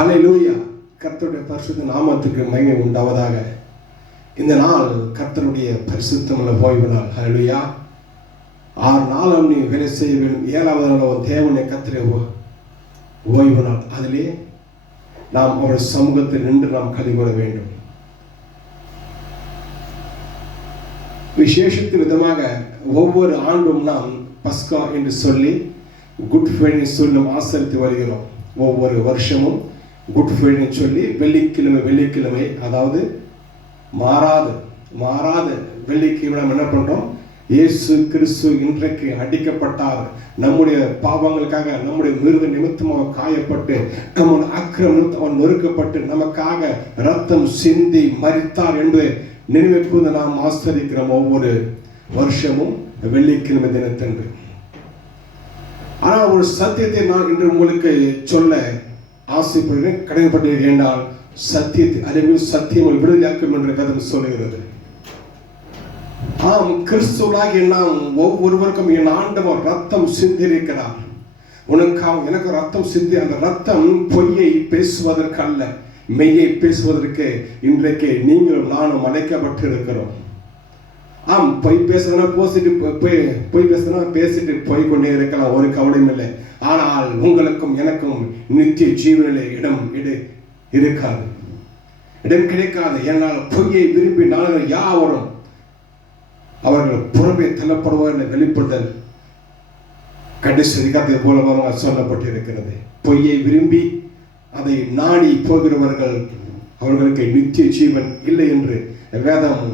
ஹல்லேலூயா. கர்த்தருடைய பரிசுத்த நாமத்துக்கு மகிமை உண்டாவதாக. இந்த நாள் கர்த்தருடைய பரிசுத்தமுள்ள ஓய்வு நாள். ஹல்லேலூயா. 6 நாளும் நீ வேலை செய்ய வேண்டும். 7வது நாள் தேவனை கர்த்தரை ஓய்வு நாள். அதிலே நாம் அவர் சமூகத்தில் நின்று நாம் கலிகூற வேண்டும். விசேஷித்த விதமாக ஒவ்வொரு ஆண்டும் நாம் பஸ்கா என்று சொல்லி குட் ஃப்ரைடே சொல்லி நாம் ஆசரித்து வருகிறோம். ஒவ்வொரு வருஷமும் குட் ஃப்ரைடே சொல்லி வெள்ளிக்கிழமை அதாவது மாறாத வெள்ளிக்கிழமை நம்ம என்ன பண்ணுறோம்? இயேசு கிறிஸ்து இன்றைக்கு அடிக்கப்பட்டார், நம்முடைய பாவங்களுக்காக, நம்முடைய மிருக நிமித்தமாக காயப்பட்டு, நம்முடைய அக்கிரமம் அவன் நொறுக்கப்பட்டு நமக்காக ரத்தம் சிந்தி மரித்தார் என்று நினைவுக்கூர்ந்து நாம் ஆசரிக்கிறோம் ஒவ்வொரு வருஷமும் வெள்ளிக்கிழமை தினத்தன்று. ஆனால் ஒரு சத்தியத்தை நான் இன்று உங்களுக்கு சொல்ல ஆசைப்படுகிறேன், கடமைப்பட்டிருக்கிறேன். என்றால் சத்தியத்தை அறிவில் சத்தியம் விடுதலையாக்கும் என்று கதம் சொல்லுகிறது. ஆம், கிறிஸ்துவாகிய நாம் ஒவ்வொருவருக்கும் என் ஆண்டவர் ரத்தம் சிந்திருக்கிறார். உனக்காக எனக்கு ரத்தம் சிந்தி, அந்த ரத்தம் பொய்யை பேசுவதற்கு அல்ல, மெய்யை பேசுவதற்கு இன்றைக்கு நீங்களும் நானும் அழைக்கப்பட்டு இருக்கிறோம். ஆம், பொய் பேசுறதுனா பொய் பேசுனா பேசிட்டு போய் கொண்டே இருக்கலாம், ஒரு கவலையும் இல்லை. ஆனால் உங்களுக்கும் எனக்கும் நித்திய ஜீவனிலே இடம் இருக்காது, இடம் கிடைக்காது. ஏனால் பொய்யை விரும்பி நாங்கள் யாவரும் அவர்கள் புறமே தள்ளப்படுவார் வெளிப்படுதல் கடைசி அதிகாரத்தை போல சொல்லப்பட்டிருக்கிறது. பொய்யை விரும்பி அதை நாடி போகிறவர்கள் அவர்களுக்கு நித்திய ஜீவன் இல்லை என்று வேதம்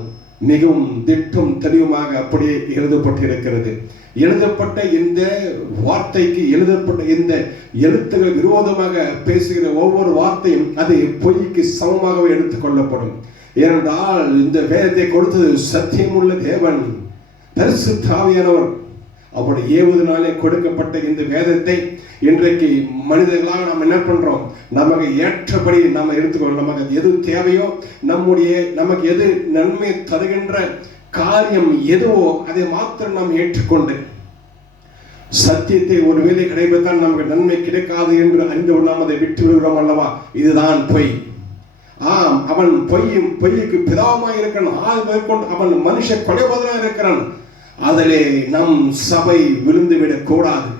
மிகவும் திட்டம் தெளிவுமாக அப்படியே எழுதப்பட்டிருக்கிறது. எழுதப்பட்ட இந்த வார்த்தைக்கு, எழுதப்பட்ட இந்த எழுத்துக்கள் விரோதமாக பேசுகிற ஒவ்வொரு வார்த்தையும் அது பொய்க்கு சமமாகவே எடுத்துக்கொள்ளப்படும். ஏனென்றால் இந்த வேதத்தை கொடுத்தது சத்தியமுள்ள தேவன், பரிசுத்த ஆவியானவர். அப்படி ஏவுதனாலே கொடுக்கப்பட்ட இந்த வேதத்தை இன்றைக்கு மனிதர்களாக நாம் என்ன பண்றோம்? நமக்கு ஏற்றபடி நாம் எடுத்துக்கொள்ளும். நமக்கு எது தேவையோ, நமக்கு எது நன்மை தருகின்ற காரியம் எதுவோ அதை மாத்திரம் நாம் ஏற்றுக்கொண்டு, சத்தியத்தை ஒருவேளை கிடைப்பதால் நமக்கு நன்மை கிடைக்காது என்று அறிந்தவர் நாம் அதை விட்டு விடுகிறோம் அல்லவா? இதுதான் பொய். ஆம், அவன் பொய்யுக்கு பிதாவாய் இருக்கிறான், மேற்கொண்டு அவன் மனுஷ கொலைபாதகனாக இருக்கிறான். அதிலே நம் சபை விழுந்துவிடக் கூடாது.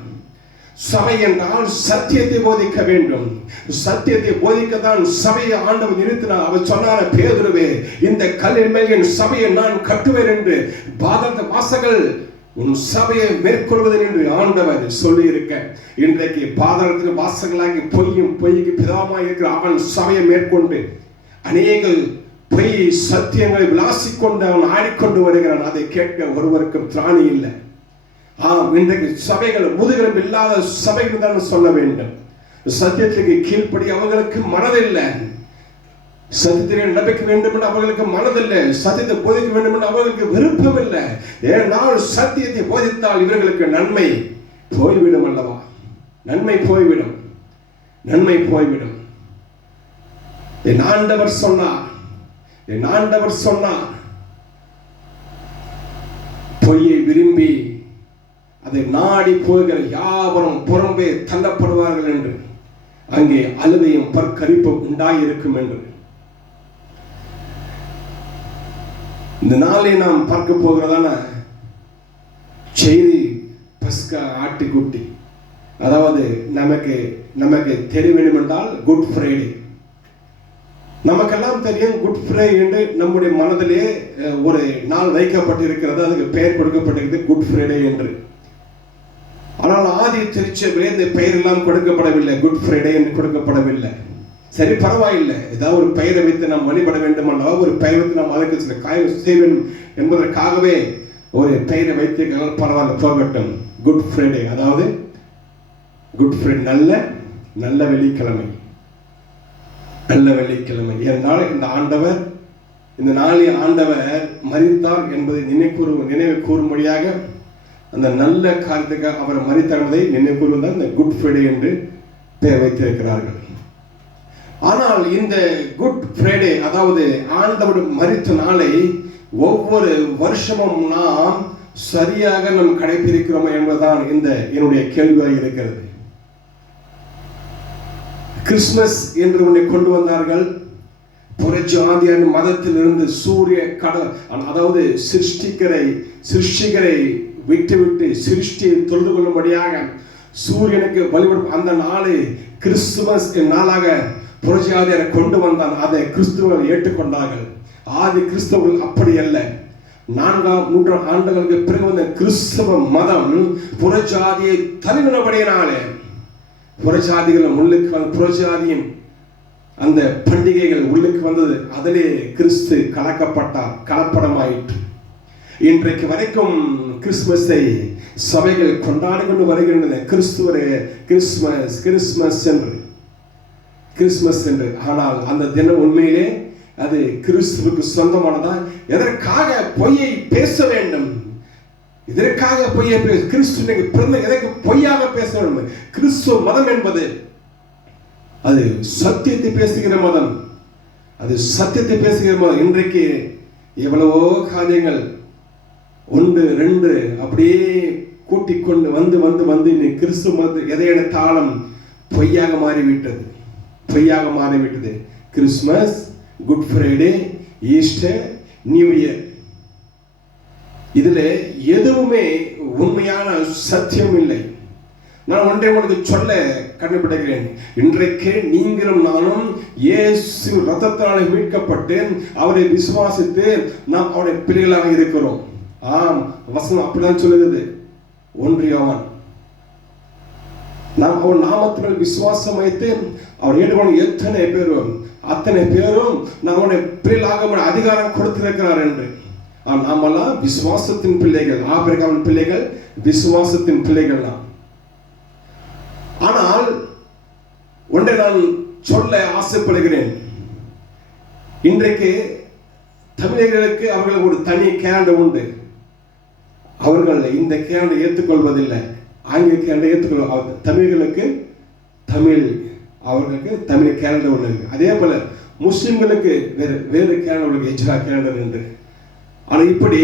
சபை என்றால் சத்தியத்தை போதிக்க வேண்டும். சத்தியத்தை போதிக்கத்தான் சபையை ஆண்டவர் நிறுத்தினார். அவர் சொன்னார், பேதுருவே, இந்த கல்லின் மேல் என் சபையை நான் கட்டுவேன் என்று. பாதாள வாசல்கள் உன் சபையை மேற்கொள்வது என்று ஆண்டவர் சொல்லி இருக்க, இன்றைக்கு பாதாளத்துக்கு வாசகங்களாகி பொய்க்கு பிதாவாய் இருக்கிற அவன் சபையை மேற்கொண்டு அநேக பொய் சத்தியங்களை விளாசிக்கொண்டு அவன் ஆடிக்கொண்டு வருகிறான். அதை கேட்க ஒருவருக்கும் திராணி இல்லை. இன்றைக்கு சபைகள் முதுகெலும்பு இல்லாத சபைகள் தான் சொல்ல வேண்டும். சத்தியத்துக்கு கீழ்ப்படி அவர்களுக்கு மனதில்லை. சத்தியத்தை நம்பிக்க வேண்டும் என்று அவர்களுக்கு மனதில்லை. சத்தியத்தை போதிக்க வேண்டும் என்று அவர்களுக்கு விருப்பம் இல்லை. ஏனால் சத்தியத்தை போதித்தால் இவர்களுக்கு நன்மை போய்விடும் அல்லவா? நன்மை போய்விடும். என் ஆண்டவர் சொன்னார், பொய்யை விரும்பி அதை நாடி போகிற யாவரும் புறம்பே தள்ளப்படுவார்கள் என்று, அங்கே அழுகையும் பற்கரிப்பும் உண்டாயிருக்கும் என்று. இந்த நாளை நாம் பார்க்க போகிறதான செய்தி பஸ்கா ஆட்டுக்குட்டி. அதாவது நமக்கு தெரிய வேண்டும் என்றால் குட் ஃப்ரைடே. நமக்கெல்லாம் தெரியும் குட் ஃப்ரைடே என்று நம்முடைய மனதிலே ஒரு நாள் வைக்கப்பட்டிருக்கிறது, அதுக்கு பெயர் கொடுக்கப்பட்டிருக்கிறது குட் ஃப்ரைடே என்று. ஆனால் ஆதி திருச்சபையிலே இந்த பெயர் எல்லாம் கொடுக்கப்படவில்லை, குட் ஃப்ரைடே என்று கொடுக்கப்படவில்லை. சரி, பரவாயில்லை, ஏதாவது ஒரு பெயரை வைத்து நாம் வழிபட வேண்டும் அல்லவா? ஒரு பெயர் வைத்து நாம் அதற்கு சில காரியம் செய்ய வேண்டும் என்பதற்காகவே ஒரு பெயரை வைத்து பரவாயில்ல, போகட்டும். குட் ஃப்ரைடே, அதாவது குட் ஃப்ரைடே நல்ல வெள்ளிக்கிழமை. என்றால் இந்த நாளில் ஆண்டவர் மரித்தார் என்பதை நினைவு கூறும்படியாக, அந்த நல்ல காரியத்துக்காக அவர் மரித்தார் என்பதை நினைவு கூறுவதுதான் இந்த குட் ஃப்ரைடே என்று பெயர் வைத்திருக்கிறார்கள். ஆனால் இந்த குட் ஃப்ரைடே, அதாவது ஆண்டவர் மரித்த நாளை ஒவ்வொரு வருஷமும் நாம் சரியாக நாம் கடைபிடிக்கிறோம் என்பதுதான் என்னுடைய கேள்வியாக இருக்கிறது. கிறிஸ்துமஸ் என்று ஒன்றை கொண்டு வந்தார்கள். புறஜாதியான மதத்திலிருந்து சூரிய கடல், அதாவது சிருஷ்டிகரை விட்டுவிட்டு சிருஷ்டியை தொழுது கொள்ளும்படியாக சூரியனுக்கு வழிபடும் அந்த நாளை கிறிஸ்துமஸ் நாளாக புறஜாதியரை கொண்டு வந்தான். அதை கிறிஸ்துவர்கள் ஏற்றுக்கொண்டார்கள். ஆதி கிறிஸ்தவர்கள் அப்படி அல்ல. 4ஆம் நூற்றாண்டுகளுக்கு பிறகு வந்த கிறிஸ்தவ மதம் புறஜாதியை தழுவினபடியினாலே புறஜாதிகள் உள்ளுக்கு புறஜாதியின் அந்த பண்டிகைகள் உள்ளுக்கு வந்தது. அதிலே கிறிஸ்து கலக்கப்பட்டார், கலப்படமாயிற்று. இன்றைக்கு வரைக்கும் கிறிஸ்துமஸை சபைகள் கொண்டாடி கொண்டு வருகின்றன. கிறிஸ்துமஸ் என்று. ஆனால் அந்த தினம் உண்மையிலே அது கிறிஸ்துவுக்கு சொந்தமானதா? எதற்காக பொய்யை பேச வேண்டும்? இதற்காக பொய்யை கிறிஸ்து பிறந்த எதற்கு பொய்யாக பேச வேண்டும்? கிறிஸ்துவ மதம் என்பது அது சத்தியத்தை பேசுகிற மதம். அது சத்தியத்தை பேசுகிற மதம். இன்றைக்கு எவ்வளவோ காரியங்கள் 1 2 அப்படியே கூட்டிக் கொண்டு வந்து கிறிஸ்துவ மதம் எதை எடுத்தாலும் பொய்யாக மாறிவிட்டது. Christmas, good Friday, Easter, new year, இதுல எதுவுமே உண்மையான சத்தியம் இல்லை. நான் ஒன்றை உங்களுக்கு சொல்ல கண்டுபிடிக்கிறேன். இன்றைக்கு நீங்களும் நானும் இயேசு ரத்தத்தால் மீட்கப்பட்டு அவரை விசுவாசித்து நாம் அவருடைய பிள்ளைகளாக இருக்கிறோம். ஆம், வசனம் அப்படிதான் சொல்லுகிறது. 1 யோவான். நாம் அவர் நாமத்தினால் விசுவாசம் வைத்து அவர் ஏற்றுக்கொண்ட அத்தனை பேரும் நம்முடைய பிள்ளைகளாக அதிகாரம் கொடுத்திருக்கிறார் என்று. நாமெல்லாம் விசுவாசத்தின் பிள்ளைகள். ஆபிரகாமின் பிள்ளைகள் விசுவாசத்தின் பிள்ளைகள் தான். ஆனால் ஒன்றை நான் சொல்ல ஆசைப்படுகிறேன். இன்றைக்கு தமிழர்களுக்கு அவர்கள் ஒரு தனி கேலண்டர் உண்டு. அவர்கள் இந்த கேலண்டர் ஏற்றுக்கொள்வதில்லை. ஆங்கில கேலண்டர் ஏற்றுக்கொள்ள. தமிழர்களுக்கு அவர்களுக்கு தமிழ் கேலண்டர் ஒன்று இருக்கு. அதே போல முஸ்லிம்களுக்கு வேறு கேலண்டர், எஜ்ரா கேலண்டர் என்று. ஆனால் இப்படி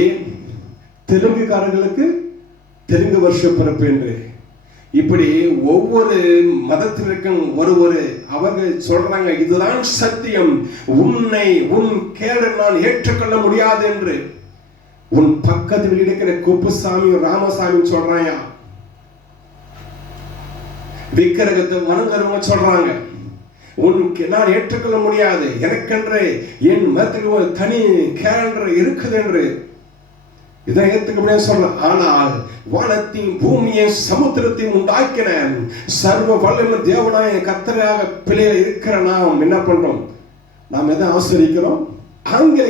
தெலுங்குக்காரர்களுக்கு தெலுங்கு வருஷ பிறப்பு என்று, இப்படி ஒவ்வொரு மதத்திற்கும் ஒரு அவர்கள் சொல்றாங்க இதுதான் சத்தியம், உன் கேலண்டர் நான் ஏற்றுக்கொள்ள முடியாது என்று. உன் பக்கத்தில் இருக்கிற குப்புசாமி ராமசாமி சொல்றாங்க, விக்கிரகத்தை வணங்குறவங்க சொல்றாங்க நான் ஏற்றுக்கொள்ள முடியாது, எனக்கென்று என் மதத்துக்கு ஒரு தனி கேலண்டர் இருக்குது என்று. இதை ஏற்றுக்க முடியாது சொல்ற. ஆனால் வானத்தையும் பூமியை சமுத்திரத்தையும் உண்டாக்கின சர்வ வல்லமை தேவனாய கர்த்தராக பிள்ளைகள் இருக்கிற நாம் என்ன பண்றோம்? நாம் எதை ஆசிரிக்கிறோம்? ஆங்கில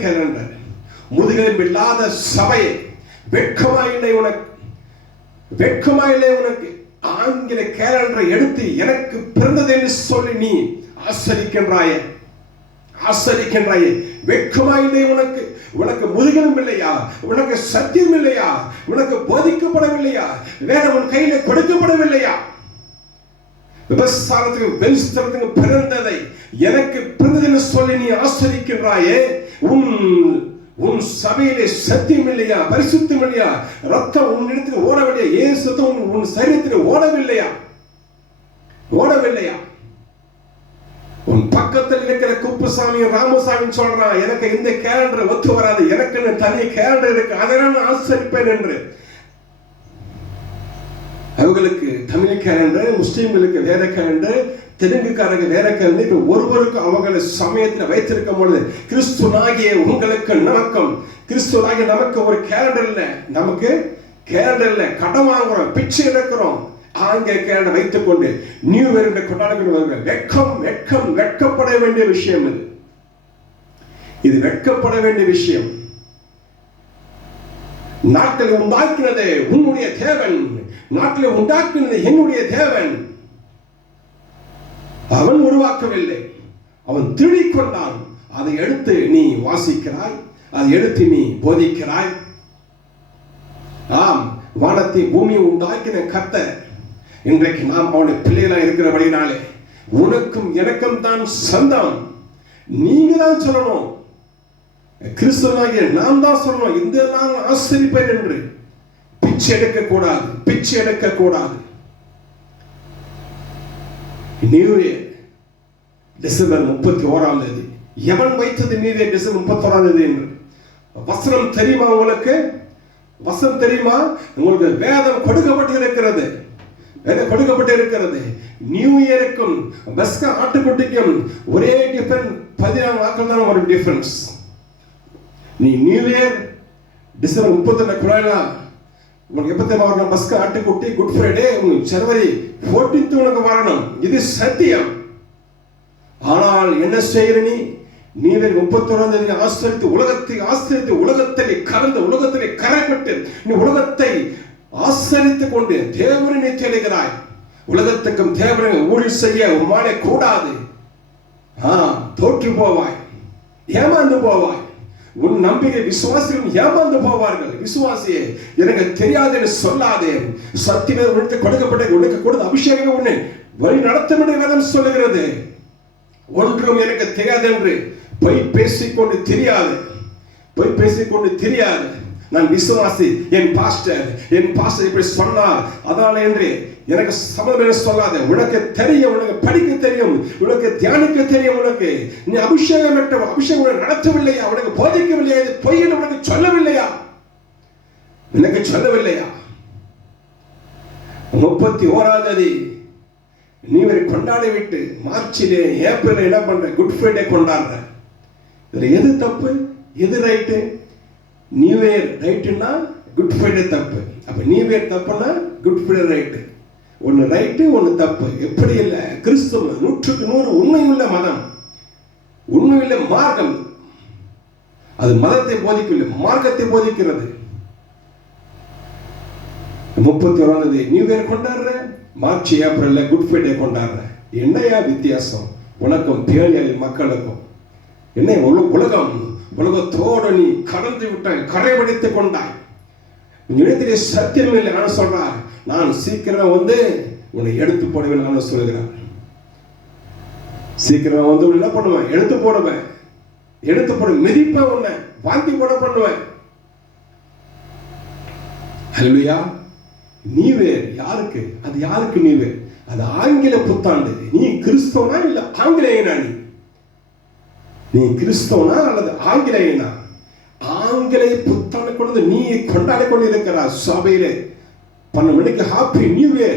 கேலண்டர். முதுகெலும்பு இல்லாத சபையை வெட்கமாயில்லை உனக்கு ஆங்கில கேலண்டரை எடுத்து எனக்கு பிறந்தது என்று சொல்லி நீ ஆசரிக்கின்றாயே. வெட்கமாயில்லை உனக்கு முதுகெலும்பு இல்லையா? உனக்கு சத்தியம் இல்லையா? உனக்கு போதிக்கப்படவில்லையா? வேற உன் கையில கொடுக்கப்படவில்லையா? விபச்சாரத்துக்கு பிறந்ததை எனக்கு பிறந்தது என்று சொல்லி நீ ஆசரிக்கின்றாயே. உன் சபையிலே சத்தியம் இல்லையா? பரிசுத்தம் இல்லையா? ரத்தம் உன்னிடத்தில் ஓடவில்லையா? இயேசு உன் சரீரத்தில் ஓடவில்லையா? உன் பக்கத்தில் இருக்கிற குப்புசாமி ராமசாமி சொல்றான் எனக்கு இந்த கேலண்டர் ஒத்து வராது, எனக்கு தனி கேலண்டர் இருக்கு, அதை நான் ஆசரிப்பேன் என்று. அவங்களுக்கு தமிழ் கேலண்டர், முஸ்லீம்களுக்கு வேற கேலண்டர், தெலுங்குக்காரங்க வேற கேலண்டர். ஒருவருக்கு அவங்களை சமயத்தில் வைத்திருக்கும் பொழுது கிறிஸ்துவாகிய உங்களுக்கு நமக்கு ஒரு கேலண்டர் இல்லை. நமக்கு கேலண்டர் இல்லை, கடன் வாங்குறோம், பிச்சை எடுக்கிறோம். ஆங்கில கேலண்டர் வைத்துக் கொண்டு நியூ இயர் கொண்டாடுகிறார்கள். வெட்கப்பட வேண்டிய விஷயம் இது வெட்கப்பட வேண்டிய விஷயம். நாட்களை உண்டாக்கினது உன்னுடைய தேவன், நாட்களை உண்டாக்கினது என்னுடைய தேவன். அவன் உருவாக்கவில்லை, அவன் திருடிக் கொண்டான். அதை எடுத்து நீ வாசிக்கிறாய், அதை எடுத்து நீ போதிக்கிறாய். ஆம், வானத்தை பூமியை உண்டாக்கின கர்த்தர் இன்றைக்கு நாம் அவனுடைய பிள்ளைகளா இருக்கிறபடினாலே உனக்கும் எனக்கும் தான் சொந்தம். நீங்க தான் சொல்லணும், கிறிஸ்தவனாகிய நாம் தான் சொல்லணும் இந்த நான் ஆசரிப்பேன் என்று. பிச்சை எடுக்க கூடாது. நியூ இயர் டிசம்பர் 31ஆம் தேதி. எவன் வைத்தது நியூ இயர் டிசம்பர் 31ஆம் தேதி என்று? வசனம் தெரியுமா உங்களுக்கு? வசனம் தெரியுமா உங்களுக்கு? வேதம் கொடுக்கப்பட்டிருக்கிறது. வேதம் கொடுக்கப்பட்டிருக்கிறது. நியூ இயருக்கும் பஸ்கா ஆட்டுக்குட்டிக்கும் ஒரே டிஃபரன்ஸ், 14 நாட்கள் தான் ஒரு டிஃபரன்ஸ். நீ நியூ இயர் டிசம்பர் 31 குழாயா உனக்கு எப்போ வரணும்? பஸ்கா ஆட்டுக்குட்டி குட் ஃப்ரைடே உங்களுக்கு ஜனவரி 14 உனக்கு வரணும். இது சத்தியம். ஆனால் என்ன செய்யற நீ? நீவே 31ஆம் தேதி ஆசிரித்து உலகத்தை கலந்து உலகத்திலே கரைப்பட்டு நீ உலகத்தை ஆசரித்துக் கொண்டு தேவனை நீ தேடுகிறாய். உலகத்துக்கும் தேவனை ஊழியம் செய்ய உம்மாலே கூடாது. தோற்று போவாய், ஏமாந்து போவாய். உன் நம்பிக்கை விசுவாசிகளும் ஏமாந்து போவார்கள். விசுவாசியே எனக்கு தெரியாது என்று சொல்லாதே. சத்தியமே உனக்கு கொடுக்கப்பட்ட உனக்கு கொடுத்த அபிஷேகமே உன்னை வழி நடத்தும் என்று வேதம் சொல்லுகிறது. ஒன்றும் எனக்கு தெரியாது என்று பொய் பேசிக்கொண்டு தெரியாது. நான் விசுவாசி, என் பாஸ்டர் இப்படி சொன்னார் அதனால என்று எனக்கு சம்மதம் சொல்லாத. உனக்கு தெரியும், உனக்கு படிக்க தெரியும், உனக்கு தியானிக்க தெரியும். உனக்கு நீ அபிஷேகம் நடத்தவில்லையா? உனக்கு போதிக்கவில்லையா? இது பொய் என்று உனக்கு சொல்லவில்லையா? எனக்கு சொல்லவில்லையா? 31ஆம் தேதி நீ கொண்டாடி விட்டு மார்ச்சிலே ஏப்ரல் என்ன பண்ற? குட் ஃப்ரைடே கொண்டாடுற. இதுல எது தப்பு, எது ரைட்டு? நியூ இயர் ரைட்டுன்னா குட் ஃப்ரைடே தப்பு. அப்ப நியூ இயர் தப்புன்னா குட் ஃப்ரைடே ரைட்டு. ஒன்னு ரைட்டு, ஒன்னு தப்பு. எப்படி இல்லை? கிறிஸ்துவ 100% உண்மையுள்ள மதம், உண்மையுள்ள மார்க்கம். அது மதத்தை போதிக்கவில்லை, மார்க்கத்தை போதிக்கிறது. 31ஆம் தேதி நியூ இயர் கொண்டாடுற, மார்ச் ஏப்ரல்ல குட் ஃப்ரைடே கொண்டாடுற. என்னையா வித்தியாசம் உனக்கும் பேரியல் மக்களுக்கும்? என்ன உலகத்தோடு நீ கலந்து விட்டாய், கரைபடித்துக் கொண்டாய். இடத்திலே சத்தியம் இல்லை. நான் சொல்றேன், நான் சீக்கிரம் உன்னை எடுத்து போடுவேன். நான் சொல்லுகிறேன், சீக்கிரம் என்ன பண்ணுவேன்? எடுத்து போடுவேன், மிதிப்பேன், உன்னை வாந்தி போட பண்ணுவேன். ஹல்லேலூயா. நியூ இயர் யாருக்கு? அது யாருக்கு நியூ இயர்? அது ஆங்கில புத்தாண்டு. நீ கிறிஸ்தவனா இல்ல ஆங்கிலேயனா? நீ கிறிஸ்தவனா அல்லது ஆங்கிலேயனா? ஆங்கிலேய புத்தாண்டு கொண்டு நீ கொண்டாடி கொண்டு இருக்கிறார். சபையிலே 12 மணிக்கு ஹாப்பி நியூ இயர்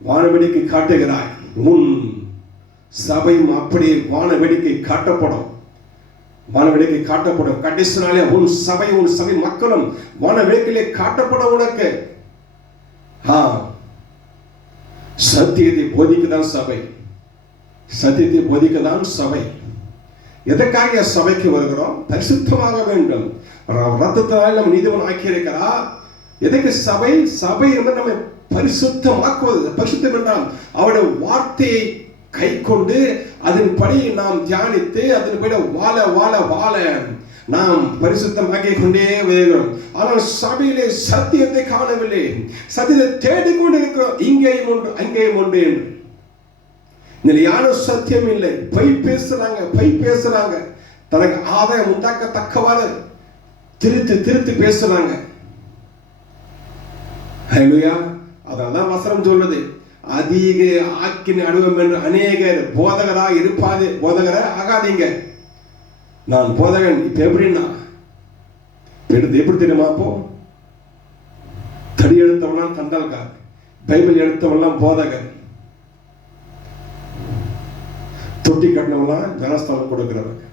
வானவேடிக்கை காட்டுகிறாய். உன் சபையும் அப்படியே வானவேடிக்கை காட்டப்படும். கடைசி நாளே உன் சபை மக்களும் வானவேடிக்கையிலே காட்டப்படும். உனக்கு சத்தியத்தை போதிக்கதான் சபை. எதற்காக சபைக்கு வருகிறோம்? பரிசுத்தமாக வேண்டும். ரத்தத்தினால் நம்ம நீதிமன்றம் ஆக்கியிருக்கிறார். எதற்கு சபை நம்ம பரிசுத்தமாக்குவது? பரிசுத்தம் என்றால் அவருடைய வார்த்தையை கை கொண்டு அதன்படி நாம் தியானித்து அதன்படி வாழ நாம் பரிசுத்தமாக்கிக் கொண்டே வருகிறோம். ஆனால் சபையிலே சத்தியத்தை காணவில்லை. சத்தியத்தை தேடிக்கொண்டு இருக்கிறோம். இங்கேயும் ஒன்று அங்கேயும் ஒன்று என்று நிலையான சத்தியம் இல்லை. பொய் பேசுறாங்க. தனக்கு ஆதாயம் உண்டாக்கத்தக்கவாறு திருத்தி பேசுறாங்க. ஹல்லேலூயா. அதனால்தான் வசனம் சொல்லுது, அதிக ஆக்கின அனுபவம் என்று அநேகர் போதகரா ஆகாதீங்க. நான் போதகன். இப்ப எப்படின்னா எப்படி தெரியுமா? அப்போ தடி எடுத்தவெல்லாம் தண்டல்கார், பைபிள் எடுத்தவெல்லாம் போதகர், தொட்டி கட்டினவெல்லாம் ஞானஸ்தானம் கொடுக்கிறவங்க.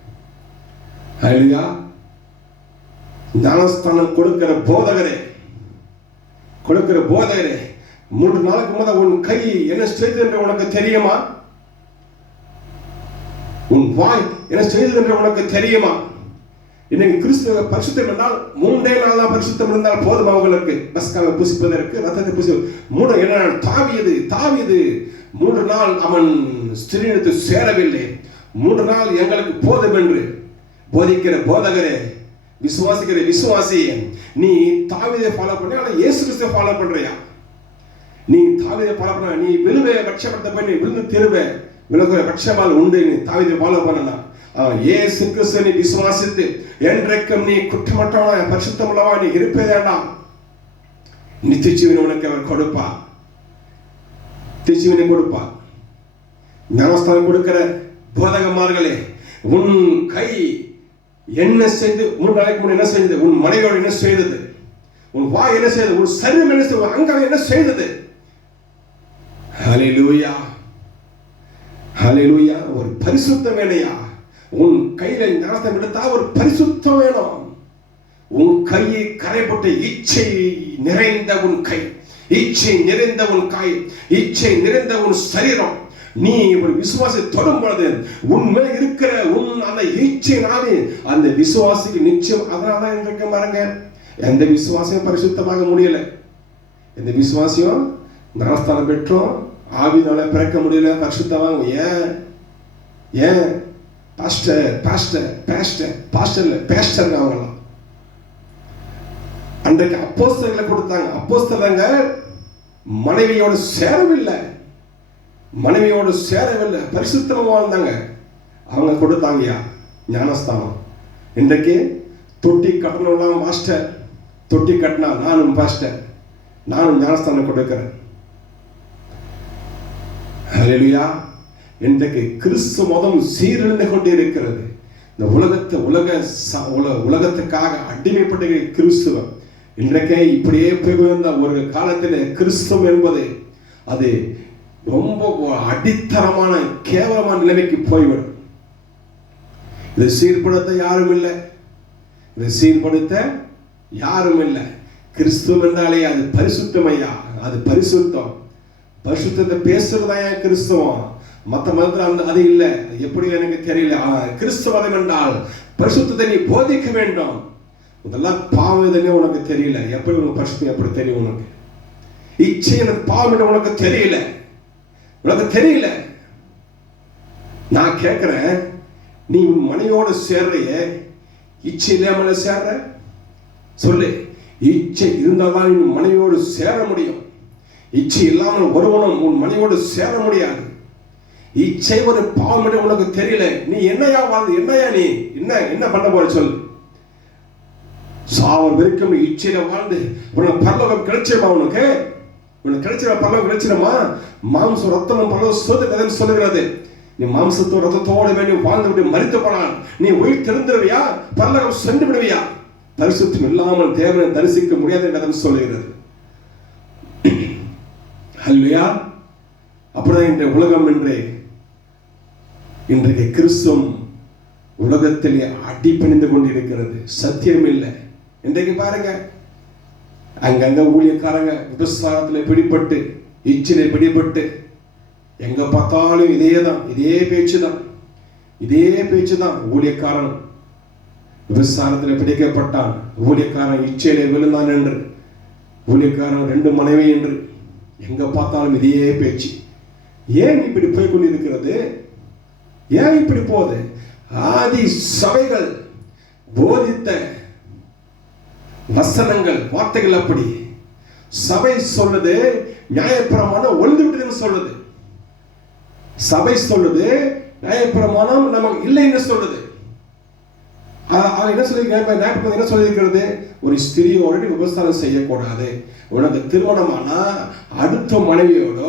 ஹல்லேலூயா. ஞானஸ்தானம் கொடுக்கிற போதகரே 3 நாளுக்கு முதல் உன் கை என்ன செய்தது என்று உனக்கு தெரியுமா? உன் வாய் என்ன செய்தது என்று உனக்கு தெரியுமா? இன்னைக்கு கிறிஸ்துவ பரிசுத்தம் என்றால் 3 நாள் தான் பரிசுத்தம் இருந்தால் போதும். அவர்களுக்கு பஸ்காவை புசிப்பதற்கு, ரத்தத்தை புசிப்பதற்கு தாவீது 3 நாள் அவன் ஸ்திரீனிடத்து சேரவில்லை. 3 நாள் எங்களுக்கு போதும் என்று போதிக்கிற போதகரே, விசுவாசிக்கிற விசுவாசி, நீ தாவீதை ஃபாலோ பண்ணி ஆனால் இயேசு கிறிஸ்துவை ஃபாலோ பண்றியா? நீ தாவீதை ஃபாலோ பண்ண, நீ விழுவே பட்சப்படுத்த பண்ணி விழுந்து திருவே விலகுற பட்சமால் உண்டு. நீ தாவீதை ஃபாலோ பண்ணலாம். இயேசு கிறிஸ்துவை நீ விசுவாசித்து என்றைக்கும் நீ குற்றமற்றவனா பரிசுத்தமுள்ளவா நீ இருப்பதேண்டாம். நித்திய ஜீவனை உனக்கு அவர் கொடுப்பா. நித்திய கொடுப்பார். ஞானஸ்தானம் கொடுக்கிற போதகமார்களே, உன் கை என்ன செய்து 3 நாளைக்கு முன்ன என்ன செய்தது? உன் மனைவியோடு என்ன செய்தது? உன் வாய் என்ன செய்தது? உன் சரீரம் என்ன செய்தது? அங்கம் என்ன செய்தது? ஹல்லேலூயா, ஹல்லேலூயா. ஒரு பரிசுத்தம் வேணையா? உன் கையில ஞானஸ்தானம் எடுத்தா ஒரு பரிசுத்தம் வேணும். உன் கையை கரைப்பட்ட இச்சை நிறைந்த உன் கை, இச்சை நிறைந்த உன் கை, இச்சை நிறைந்த உன் சரீரம், நீ ஒரு விசுவாசி தொடும் பொழுது உண்மை இருக்கிற உன் அந்த இச்சையினாலே அந்த விசுவாசிக்கு நிச்சயம். அதனால இன்றைக்கு பாருங்க, எந்த விசுவாசியும் பரிசுத்தமாக முடியல. எந்த விசுவாசியும் ஞானஸ்தானம் பெற்றோம் ஆவியினால பிறக்க முடியல, பரிசுத்தமாக. ஏன்? ஏன்? பாஸ்டர் பாஸ்டர் பாஸ்டர் பாஸ்டர்ல பாஸ்டர் அவங்களாம் அன்றைக்கு அப்போஸ்தலர்களை கொடுத்தாங்க. அப்போஸ்தலர்கள் மனைவியோடு சேரவில்லை, மனைவியோடு சேரவில்லை, பரிசுத்தமா வாழ்ந்தாங்க. அவங்க கொடுத்தாங்கயா ஞானஸ்தானம். இன்றைக்கு தொட்டி கட்டணம்லாம் மாஸ்டர், தொட்டி கட்டினா நானும் பாஸ்டர், நானும் ஞானஸ்தானம் கொடுக்கிறேன். ஹல்லேலூயா. இன்றைக்கு கிறிஸ்து மதம் சீரழிந்து கொண்டே இருக்கிறது. இந்த உலகத்துக்காக அடிமைப்பட்ட கிறிஸ்துவம் இன்றைக்கே இப்படியே போயிருந்த ஒரு காலத்தில் கிறிஸ்துவம் என்பது அது ரொம்ப அடித்தரமான கேவலமான நிலைமைக்கு போய்விடும். இதை சீர்படுத்த யாரும் இல்லை, இதை சீர்படுத்த யாரும் இல்லை. கிறிஸ்துவம் என்றாலே அது பரிசுத்தமையா, அது பரிசுத்தம். பரிசுத்தத்தை பேசுறதா ஏன் கிறிஸ்தவம்? மற்ற மதத்தில் அது இல்லை. எப்படி எனக்கு தெரியல. கிறிஸ்தவம் என்றால் பரிசுத்தத்தை நீ போதிக்க வேண்டும். இதெல்லாம் பாவம் எதுன்னு உனக்கு தெரியல. எப்படி உனக்கு பரிசுத்தம் எப்படி தெரியும்? உனக்கு இச்சை எனக்கு பாவம் என்று உனக்கு தெரியல, உனக்கு தெரியல. நான் கேட்கிறேன், நீ உன் மனைவியோடு சேர்றைய இச்சை இல்லாமல சேர்ற? சொல்லு. இச்சை இருந்தால்தான் நீ மனைவியோடு சேர முடியும். இச்சை இல்லாமல் ஒருவனும் உன் மனைவியோடு சேர முடியாது. இச்சை ஒரு பாவம் என்று உனக்கு தெரியல. நீ என்னையா வாழ்ந்து என்னையா நீ என்ன பண்ண போற? சொல்லு. சாவல் வரைக்கும் இச்சையில வாழ்ந்து உனக்கு பரலோகம் கிடைச்சிருமா? உனக்கு கிடைச்சிட பரலோகம் கிடைச்சிருமா? மாம்சம் ரத்தமும் பரலோகம் சொல்லுகிறது. நீ மாம்சத்தோடு ரத்தத்தோடு நீ வாழ்ந்து விட்டு மரித்து போனால் நீ உயிர் தெரிந்துருவியா? பரலோகம் சென்று விடுவியா? பரிசுத்தம் இல்லாமல் தேவனை தரிசிக்க முடியாது என்று சொல்லுகிறது. ஹல்லேலூயா. அப்படிதான் இந்த உலகம் இன்றைக்கு கிறிஸ்துவம் உலகத்திலே அடிபணிந்து கொண்டிருக்கிறது. சத்தியம் இல்லை. இன்றைக்கு பாருங்க, அங்கங்க ஊழியக்காரங்க விபச்சாரத்தில் பிடிபட்டு இச்சிலே பிடிபட்டு எங்க பார்த்தாலும் இதே பேச்சு தான். ஊழியக்காரன் விபச்சாரத்தில் பிடிக்கப்பட்டான், ஊழியக்காரன் இச்சையிலே விழுந்தான் என்று, ஊழியக்காரன் 2 மனைவி என்று, எங்க பார்த்தாலும் இதே பேச்சு. ஏன் இப்படி போய் கொண்டிருக்கிறது? ஏன் இப்படி போகுது? ஆதி சபைகள் போதித்த வசனங்கள் வார்த்தைகள் அப்படி. சபை சொல்லுது நியாயப்பிரமாணம் ஒழிந்து விட்டதுன்னு சொல்லுது. சபை சொல்லுது நியாயப்பிரமாணம் நமக்கு இல்லைன்னு சொல்லுது. என்ன சொல்லியிருக்கிறது? ஒரு ஸ்திரியோடு விபச்சாரம் செய்யக்கூடாது. உனக்கு திருமணமானா அடுத்த மனைவியோட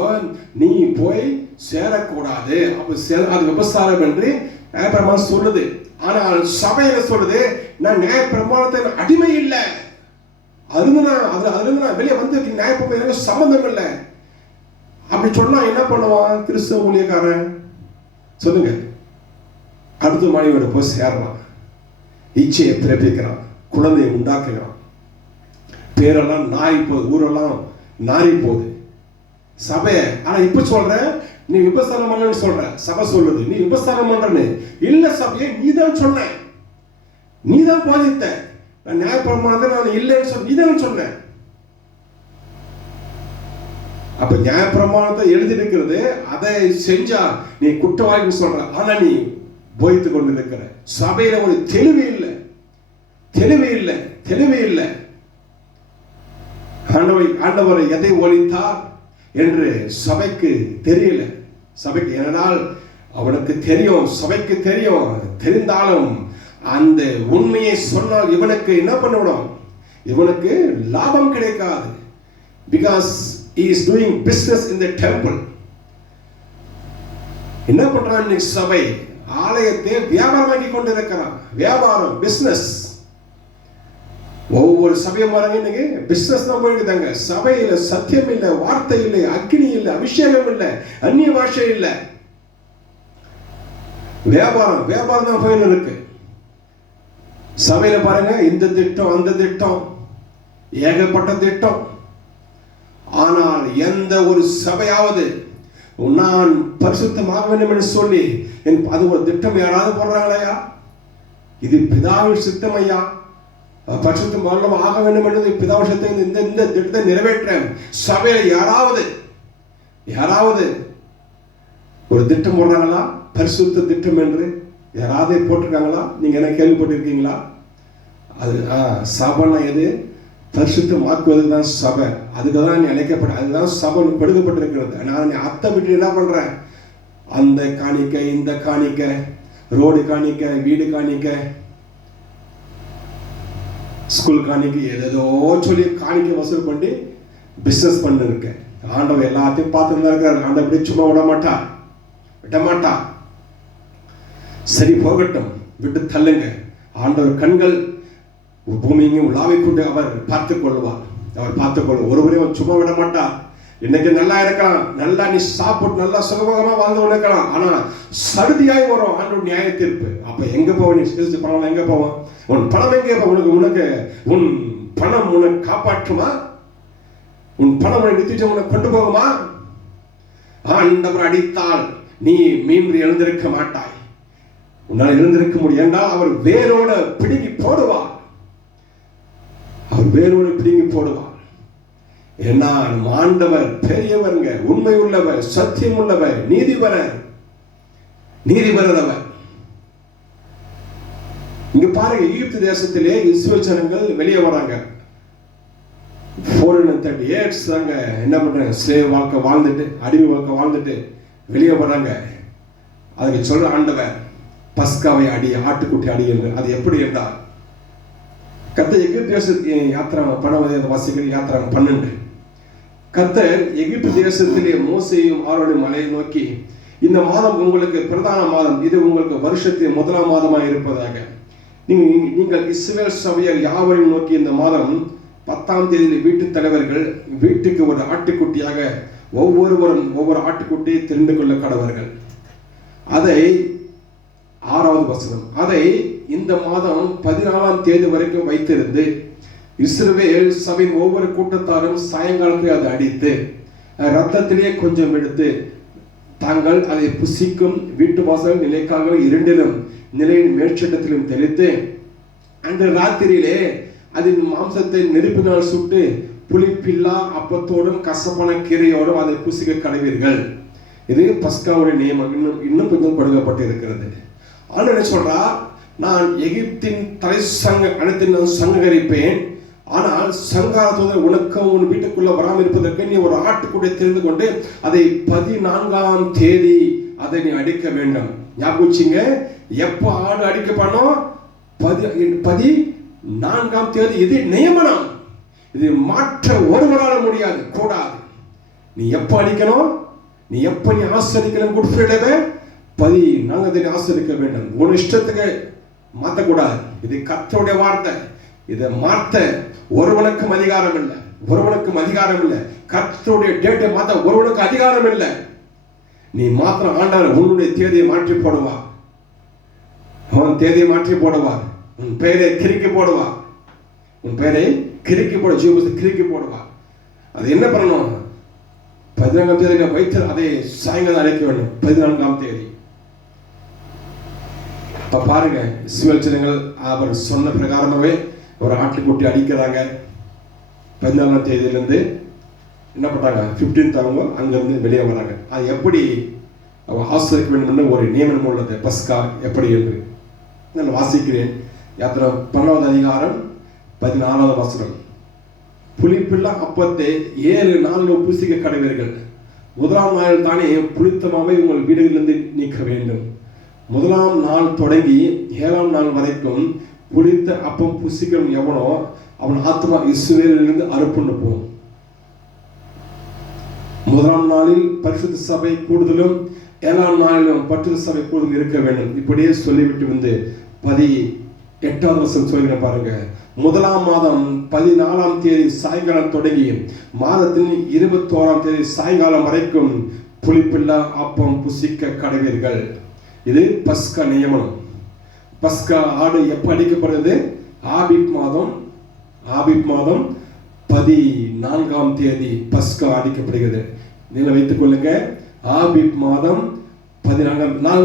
நீ போய் சேரக்கூடாது. அது விபச்சாரம் என்று நியாயப்பிரமாணம் சொல்லுது. ஆனால் சபை என்ன சொல்லுது? நான் நியாயப்பிரமாணத்தை அடிமை இல்லை, அதுல நான் வெளியே வந்து நியாயப்பிரமாணம் சம்பந்தம் இல்லை அப்படி சொன்னா என்ன பண்ணுவான் கிறிஸ்தவ ஊழியக்காரன்? சொல்லுங்க. அடுத்த மனைவியோட போய் சேரலாம், இச்சையை பிறப்பிக்கிறான், குழந்தையை உண்டாக்குகிறான், பேரெல்லாம் நாரி போகுது, ஊரெல்லாம் நாரி போகுது. சபையை ஆனா இப்ப சொல்ற நீ விபச்சாரம் பண்ணு சொல்ற. சபை சொல்லுது நீ விபச்சாரம் பண்றன்னு. இல்ல சபையை நீதான் சொன்ன, நீதான் போதித்த. நான் நியாயப்பிரமாணத்தை நான் இல்லைன்னு சொன்ன, நீதான் சொன்ன. அப்ப நியாயப்பிரமாணத்தை எழுதியிருக்கிறது, அதை செஞ்சா நீ குற்றவாளின்னு சொல்ற. ஆனா நீ போதித்து கொண்டு இருக்கிற. சபையில ஒரு தெளிவு இல்லை. ஆண்டவர் எதை ஒழித்தார் என்று சபைக்கு தெரியல. சபைக்கு ஏனால் அவனுக்கு தெரியும், சபைக்கு தெரியும். தெரிந்தாலும் அந்த உண்மையை சொன்னால் இவனுக்கு என்ன பண்ணிவிடும்? இவனுக்கு லாபம் கிடைக்காது. Because he is doing business in the temple. என்ன பண்றான் இன்னைக்கு சபை? ஆலயத்தை வியாபாரமாக்கி கொண்டிருக்கிறான். வியாபாரம், பிசினஸ். ஒவ்வொரு சபையும் பாருங்க, இன்னைக்கு பிசினஸ் தான் போயிருக்குதாங்க. சபையில சத்தியம் இல்லை, வார்த்தை இல்லை, அக்னி இல்லை, அபிஷேகம் இல்லை, அந்நிய பாஷை இல்லை. வியாபாரம் வியாபாரம் தான் போயின்னு இருக்கு. சபையில பாருங்க, இந்த திட்டம் அந்த திட்டம், ஏகப்பட்ட திட்டம். ஆனால் எந்த ஒரு சபையாவது நான் பரிசுத்தமாக வேண்டும் என்று சொல்லி அது ஒரு திட்டம் யாராவது போடுறாங்களையா? இது பிதாவின் சித்தம் ஐயா, பரிசுத்தம் ஆக வேண்டும் என்று பிதாவின் சித்தம், இந்த திட்டத்தை நிறைவேற்ற சபையில யாராவது ஒரு திட்டம் போடுறாங்களா? பரிசுத்த திட்டம் என்று யாராவது போட்டிருக்காங்களா? நீங்க என்ன கேள்விப்பட்டிருக்கீங்களா? அது சபைனா எது? பரிசுத்தமாக்குவது தான் சபை. அதுக்கு தான் நீ அழைக்கப்பட்ட, அதுதான் சபை கொடுக்கப்பட்டிருக்கிறது. நான் அத்தை விட்டு என்ன பண்றேன்? அந்த காணிக்க, இந்த காணிக்க, ரோடு காணிக்க, வீடு காணிக்க, ஸ்கூல் காணிக்க, ஏதோ சொல்லி காணிக்க வசூல் பண்ணி பிசினஸ் பண்ணி இருக்கேன். ஆண்டவர் எல்லாத்தையும் பார்த்துட்டு தான் இருக்கிறார். ஆண்டவர் சும்மா விட மாட்டா. சரி, போகட்டும், விட்டு தள்ளுங்க. ஆண்டவர் கண்கள் பூமியையும் உலாவிக்கொண்டு அவர் பார்த்துக் கொள்வார். ஒருவரையும் சும்மா விட மாட்டார். இன்னைக்கு நல்லா இருக்கலாம், நல்லா நீ சாப்பிட்டு நல்லா சுகமாக வாழ்ந்து இருக்கலாம். ஆனா சடுதியாய் வரும் ஆண்டவர் நியாய தீர்ப்பு. அப்ப எங்க போவ? நீ சிரிச்சு பணம் எங்க போவோம்? உன் பணம் எங்கே போவோம்? உனக்கு உன் பணம் உனக்கு காப்பாற்றுமா? உன் பணம் உனக்கு நித்தியம் உனக்கு கொண்டு போகுமா? ஆண்டவர் அடித்தால் நீ மீண்டும் எழுந்திருக்க மாட்டாய். உன்னால் எழுந்திருக்க முடியும் என்றால் அவர் வேரோட பிடுங்கி போடுவார். ஏன்னா ஆண்டவர் பெரியவருங்க, உண்மை உள்ளவர், சத்தியம் உள்ளவர், நீதிபரர் அவர். இங்க பாருங்க, எகிப்து தேசத்திலே இஸ்ரவேல் ஜனங்கள் வெளியே வராங்க. 430 years தாங்க என்ன பண்றாங்க? ஸ்லேவ் வாழ்க்கை வாழ்ந்துட்டு, அடிமை வாழ்க்கை வாழ்ந்துட்டு வெளியே வராங்க. அதுக்கு சொல்ற ஆண்டவர் பஸ்காவை ஆட்டுக்குட்டி அடியுங்கள். அது எப்படி என்றால், கர்த்தர் எகிப்து தேசத்திலே யாத்திரா வாசிகள் யாத்திரா 12. கர்த்தர் எகிப்து தேசத்திலே மோசேயும் ஆரோனையும் மலையை நோக்கி, இந்த மாதம் உங்களுக்கு பிரதான மாதம், இது உங்களுக்கு வருஷத்தின் முதலாம் மாதமாக இருப்பதாக. நீங்கள் இஸ்ரவேல் சபையார் யாவரையும் நோக்கி, இந்த மாதம் 10ஆம் தேதியில் வீட்டு தலைவர்கள் வீட்டுக்கு ஒரு ஆட்டுக்குட்டியாக ஒவ்வொருவரும் ஒவ்வொரு ஆட்டுக்குட்டியை தெரிந்து கொள்ள கடவர்கள். அதை 6வது வசனம், அதை இந்த மாதம் 14ஆம் தேதி வரைக்கும் வைத்திருந்து இஸ்ரவேல் சபையின் ஒவ்வொரு கூட்டத்தாரும் சாயங்காலத்தில் அதை அடித்து ரத்தத்திலேயே கொஞ்சம் எடுத்து தாங்கள் அதை புசிக்கும் வீட்டு வாசல் நிலைக்காக இரண்டிலும் நிலையின் மேற்சட்டத்திலும் தெளித்து அன்று ராத்திரியிலே அதன் மாம்சத்தை நெருப்பினால் சுட்டு புளிப்பில்லா அப்பத்தோடும் கசப்பான கீரையோடும் அதை புசிக்க கடவீர்கள். இது பஸ்காவுடைய நியமம். இன்னும் கொஞ்சம் கொடுக்கப்பட்டு இருக்கிறது. ஆனா என்ன சொல்றா? நான் எகிப்தின் தலை அனைத்தையும் நான் சங்கரிப்பேன். ஆனால் சங்காரத்தோடு உனக்கும் உன் வீட்டுக்குள்ள வராமல் இருப்பதற்கு நீ ஒரு ஆட்டுக்குட்டியை தெரிந்து கொண்டு அதை 14ஆம் தேதி அதை நீ அடிக்க வேண்டும். ஞாபகம், எப்ப ஆடு அடிக்கப்படும்? 14ஆம் தேதி. இது நியமனம். இது மாற்ற ஒருவரால் முடியாது, கூடாது. நீ எப்ப அடிக்கணும்? நீ எப்ப நீ ஆசரிக்கணும்? குட் ஃப்ரைடே 14ஆம் தேதி ஆசரிக்க வேண்டும். உன் இஷ்டத்துக்கு மாற்றக்கூடாது. இது கர்த்தருடைய வார்த்தை. இதை மாற்ற ஒருவனுக்கும் அதிகாரம் இல்லை. கர்த்தருடைய டேட்டை மாற்ற ஒருவனுக்கு அதிகாரம் இல்லை. நீ மாத்திரம் ஆண்டவர் உன்னுடைய தேதியை மாற்றி போடுவார். அவன் தேதியை மாற்றி போடுவார். உன் பெயரை கிறுக்கி போடுவார். ஜீவத்தை கிறுக்கி போடுவார். அது என்ன பண்ணணும்? 14ஆம் தேதி வைத்து அதை சாயங்காலம் அழைக்க வேண்டும். 14ஆம் தேதி. இப்ப பாருங்க, இஸ்ரவேல் ஜனங்கள் அவர் சொன்ன பிரகாரமாவே ஒரு ஆட்டுக்குட்டி அடிக்கிறாங்க. 14ஆம் தேதியிலிருந்து என்ன பண்றாங்க? 15th அவங்க அங்கிருந்து வெளியே வராங்க. அது எப்படி ஆசரிக்க வேண்டும் ஒரு நியமனம் உள்ளது. பஸ்கா எப்படி என்று நான் வாசிக்கிறேன். யாத்திரை 12வது அதிகாரம் 14வது வசனம். புளிப்பில்லா அப்பத்தை 7 நாளில் புசிக்க கடவீர்கள். முதலாம் நாள் தானே புளித்தமாவை உங்கள் வீடுகளிலிருந்து நீக்க வேண்டும். முதலாம் நாள் தொடங்கி 7ஆம் நாள் வரைக்கும் புளித்த அப்பம் புசிக்கும் எவனோ அவன் ஆத்மா இஸ்ரவேலிலிருந்து அறுப்புண்டு போகும். முதலாம் நாளில் பரிசுத்த சபை கூடுதலும் எல்லா நாளிலும் பற்று சபை கூடும் இருக்க வேண்டும். இப்படியே சொல்லிவிட்டு வந்து 18வது வசனம் சொல்கிறேன் பாருங்க. 1ஆம் மாதம் 14ஆம் தேதி சாயங்காலம் தொடங்கி மாதத்தின் 21ஆம் தேதி சாயங்காலம் வரைக்கும் புளிப்பில்லா அப்பம் புசிக்க கடவீர்கள். இது பஸ்கா நியமனம். பஸ்கா ஆடு எப்ப அடிக்கப்படுறது? ஆபீப் மாதம் 14ஆம் தேதி பஸ்கா அடிக்கப்படுகிறது. நீங்கள் வைத்துக் கொள்ளுங்க. ஆபீப் மாதம் 14ஆம், நான்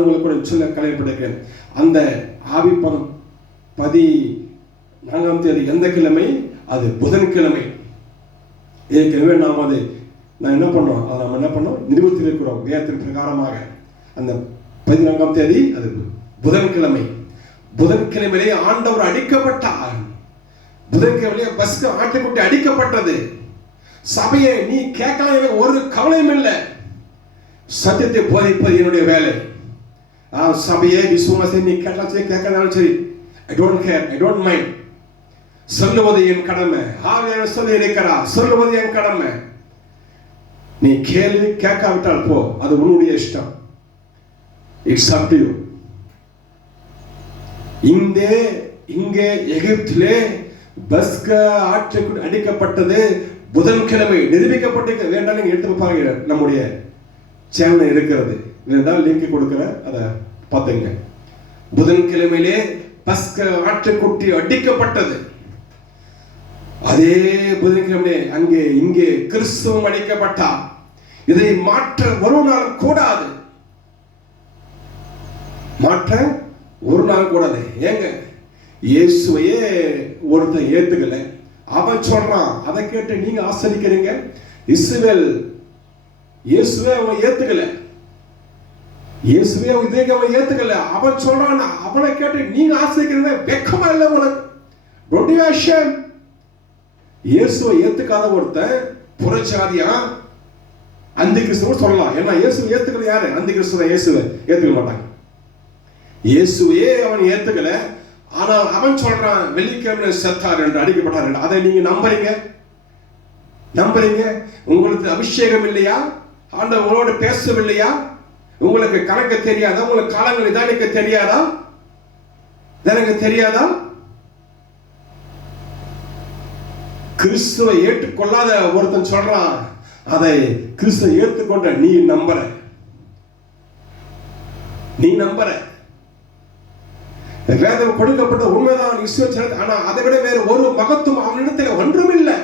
உங்களுக்கு கூட சொல்ல கலைப்படுகிறேன். அந்த ஆபீப் மாதம் 14ஆம் தேதி எந்த கிழமை? அது புதன்கிழமை. ஏற்கனவே நான் என்ன பண்ணோம் நிரூபித்திருக்கிறோம் வேதத்தின் பிரகாரமாக. அந்த 14ஆம் தேதி அது புதன்கிழமை. புதன்கிழமையிலே ஆண்டவர் அடிக்கப்பட்டார். புதன்கிழமையிலே பஸ்கா ஆட்டுக்குட்டி அடிக்கப்பட்டது. சபையை நீ கேட்கலாம், எனக்கு ஒரு கவலையும் இல்லை. சத்தியத்தை போதிப்பது என்னுடைய வேலை. சபையை விசுவாசத்தை நீ கேட்கலாம் சரி, கேட்கலாம் சரி, I don't care, I don't mind. சொல்லுவது என் கடமை. ஆவியானவர் சொல்லி இருக்கிறார், சொல்லுவது என் கடமை. நீ கேள்வி கேட்காவிட்டால் போ, அது உன்னுடைய இஷ்டம். It's up to you. இங்கே எகிப்திலே பஸ்கா ஆட்டுக்குட்டி அடிக்கப்பட்டது புதன்கிழமை. நிரூபிக்கப்பட்டு வேண்டாம், நீங்க எடுத்து பாருங்க, நம்முடைய சேனல் இருக்கிறது, வேண்டாம் லிங்க் கொடுக்கிறேன், அதை பார்த்துங்க. புதன்கிழமையிலே பஸ்கா ஆட்டுக்குட்டி அடிக்கப்பட்டது. அதே புதன்கிழமை இங்கே கிறிஸ்துவும் அடிக்கப்பட்டார். இதை மாற்ற ஒரு நாள் கூடாது, மாற்ற ஒரு நாள் கூடாது. ஏங்க, இயேசுவையே ஒருத்தன் ஏத்துக்கல, அவன் சொல்றான், அதை கேட்டு நீங்க ஆசரிக்கிறீங்க. இஸ்ரவேல் இயேசுவே அவன் ஏத்துக்கல, இயேசுவே அவன் ஏத்துக்கல, அவன் சொல்றான், அவனை கேட்டு நீங்க ஆசரிக்கிறீங்க. வெக்கமா இல்லை உனக்கு? Don't you ashamed? இயேசுவை ஏத்துக்காத ஒருத்தன் புறஜாதியா அந்த கிறிஸ்துவ சொல்லலாம். ஏன்னா இயேசுவை ஏத்துக்கிற யாரு? அந்த கிறிஸ்துவ இயேசுவை ஏத்துக்க மாட்டாங்க. இயேசுவையே அவன் ஏத்துக்கல, ஆனால் அவன் சொல்றான் வெள்ளிக்கிழமை செத்தார் என்று, அடிக்கப்பட்டார் என்று. அதை நீங்க நம்புறீங்க? உங்களுக்கு அபிஷேகம் இல்லையா? ஆண்டவர் உங்களோட பேசவில்லையா? உங்களுக்கு கணக்கு தெரியாதா? உங்களுக்கு காலங்கள் இதானிக்க தெரியாதா? எனக்கு தெரியாதா? கிறிஸ்துவை ஏற்றுக்கொள்ளாத ஒருத்தன் சொல்றான், அதை கிறிஸ்துவை ஏற்றுக்கொண்ட நீ நம்புற. வேதம் கொடுக்கப்பட்ட உண்மைதான் இஸ்ரவேல், ஆனா அதை விட வேற ஒரு மகத்துவம் அவனிடத்தில் ஒன்றும் இல்லை.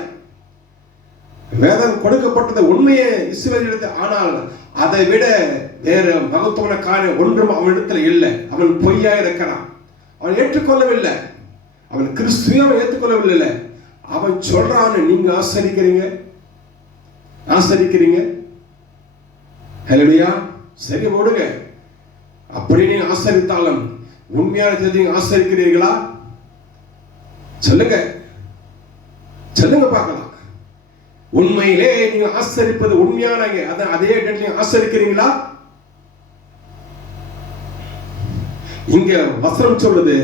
வேதம் கொடுக்கப்பட்டது உண்மையே இஸ்ரவேலிடத்தில், ஆனால் அதை விட வேற மகத்துவமான காரியம் ஒன்றும் அவனிடத்தில் இல்லை. அவன் பொய்யா இருக்கிறான், அவன் ஏற்றுக்கொள்ளவில்லை, அவன் கிறிஸ்துவை அவன் ஏற்றுக்கொள்ளவில்லை. அவன் சொல்றான்னு நீங்க ஆசரிக்கிறீங்க. ஹல்லேலூயா. சரி ஓடுங்க. அப்படி நீங்க ஆசரித்தாலும் உண்மையான தேதியை ஆசரிக்கிறீர்களா? சொல்லுங்க பார்க்கலாம். உண்மையிலே நீங்க ஆசரிப்பது உண்மையான அதே டேட்ல ஆசரிக்கிறீங்களா? இங்க வசனம் சொல்றது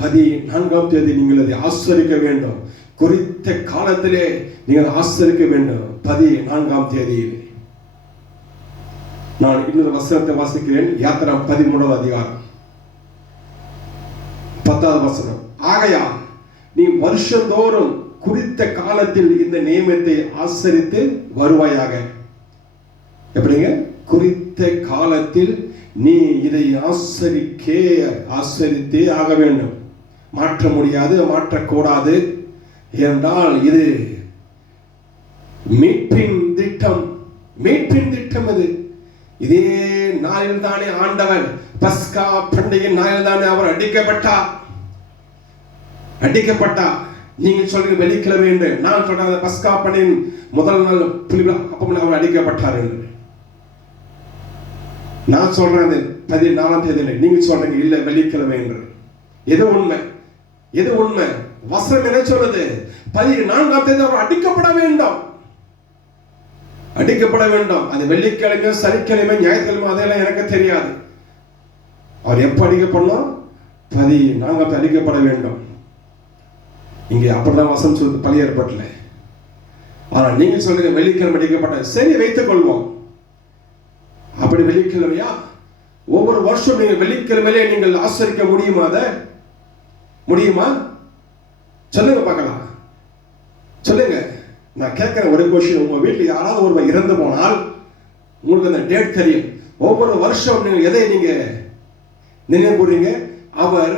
14ஆம் தேதி நீங்கள் அதை ஆசரிக்க வேண்டும். குறித்த காலத்திலே நீங்கள் ஆசரிக்க வேண்டும். 14ஆம் தேதியில். நான் இன்னொரு வசனத்தை வாசிக்கிறேன். யாத்திரா 13வது அதிகாரம் 10வது வசனம். ஆகையால் நீ வருஷந்தோறும் குறித்த காலத்தில் இந்த நியமத்தை ஆசரித்து வருவாயாக. எப்படிங்க? குறித்த காலத்தில் நீ இதை ஆசரித்தே ஆக வேண்டும். மாற்ற முடியாது, மாற்றக்கூடாது. என்றால் இது மீட்பின் திட்டம். இது இதே நாளில் தானே ஆண்டவர் பஸ்கா பண்டிகை நாளில் தானே அவர் அடிக்கப்பட்டார். நீங்க சொல்றீங்க வெள்ளிக்கிழமை என்று, நான் சொல்றேன் பஸ்கா பண்டிகையின் முதல் நாள் அப்ப அவர் அடிக்கப்பட்டார் என்று. நான் சொல்றேன் 14ஆம் தேதி, நீங்க சொல்றீங்க இல்ல வெள்ளிக்கிழமை என்று. எது உண்மை? வசனம் என்ன சொல்றது? 14ஆம் தேதி அவர் அடிக்கப்பட வேண்டும். அது வெள்ளிக்கிழமை, சனிக்கிழமை, ஞாயிற்றுக்கிழமை அதெல்லாம் எனக்கு தெரியாது. அவர் எப்ப அடிக்கப்படணும்? 14ஆம் தேதி அடிக்கப்பட வேண்டும். இங்க அப்படிதான் வசனம் சொல்றது பழைய ஏற்பாட்டுல. ஆனா நீங்க சொல்றீங்க வெள்ளிக்கிழமை அடிக்கப்பட்ட. சரி, வைத்துக் கொள்வோம். அப்படி வெள்ளிக்கிழமையா? ஒவ்வொரு வருஷம் நீங்கள் வெள்ளிக்கிழமையிலே நீங்கள் ஆசரிக்க முடியுமா? அதை முடியுமா? சொல்லுங்க பார்க்கலாம், சொல்லுங்க. நான் கேட்கிறேன் ஒரு கொஸ்டின். உங்க வீட்டில் யாராவது ஒருவர் இறந்து போனால் உங்களுக்கு அந்த டேட் தெரியும். ஒவ்வொரு வருஷம் நீங்கள் எதை நீங்க நினைவு கூறீங்க? அவர்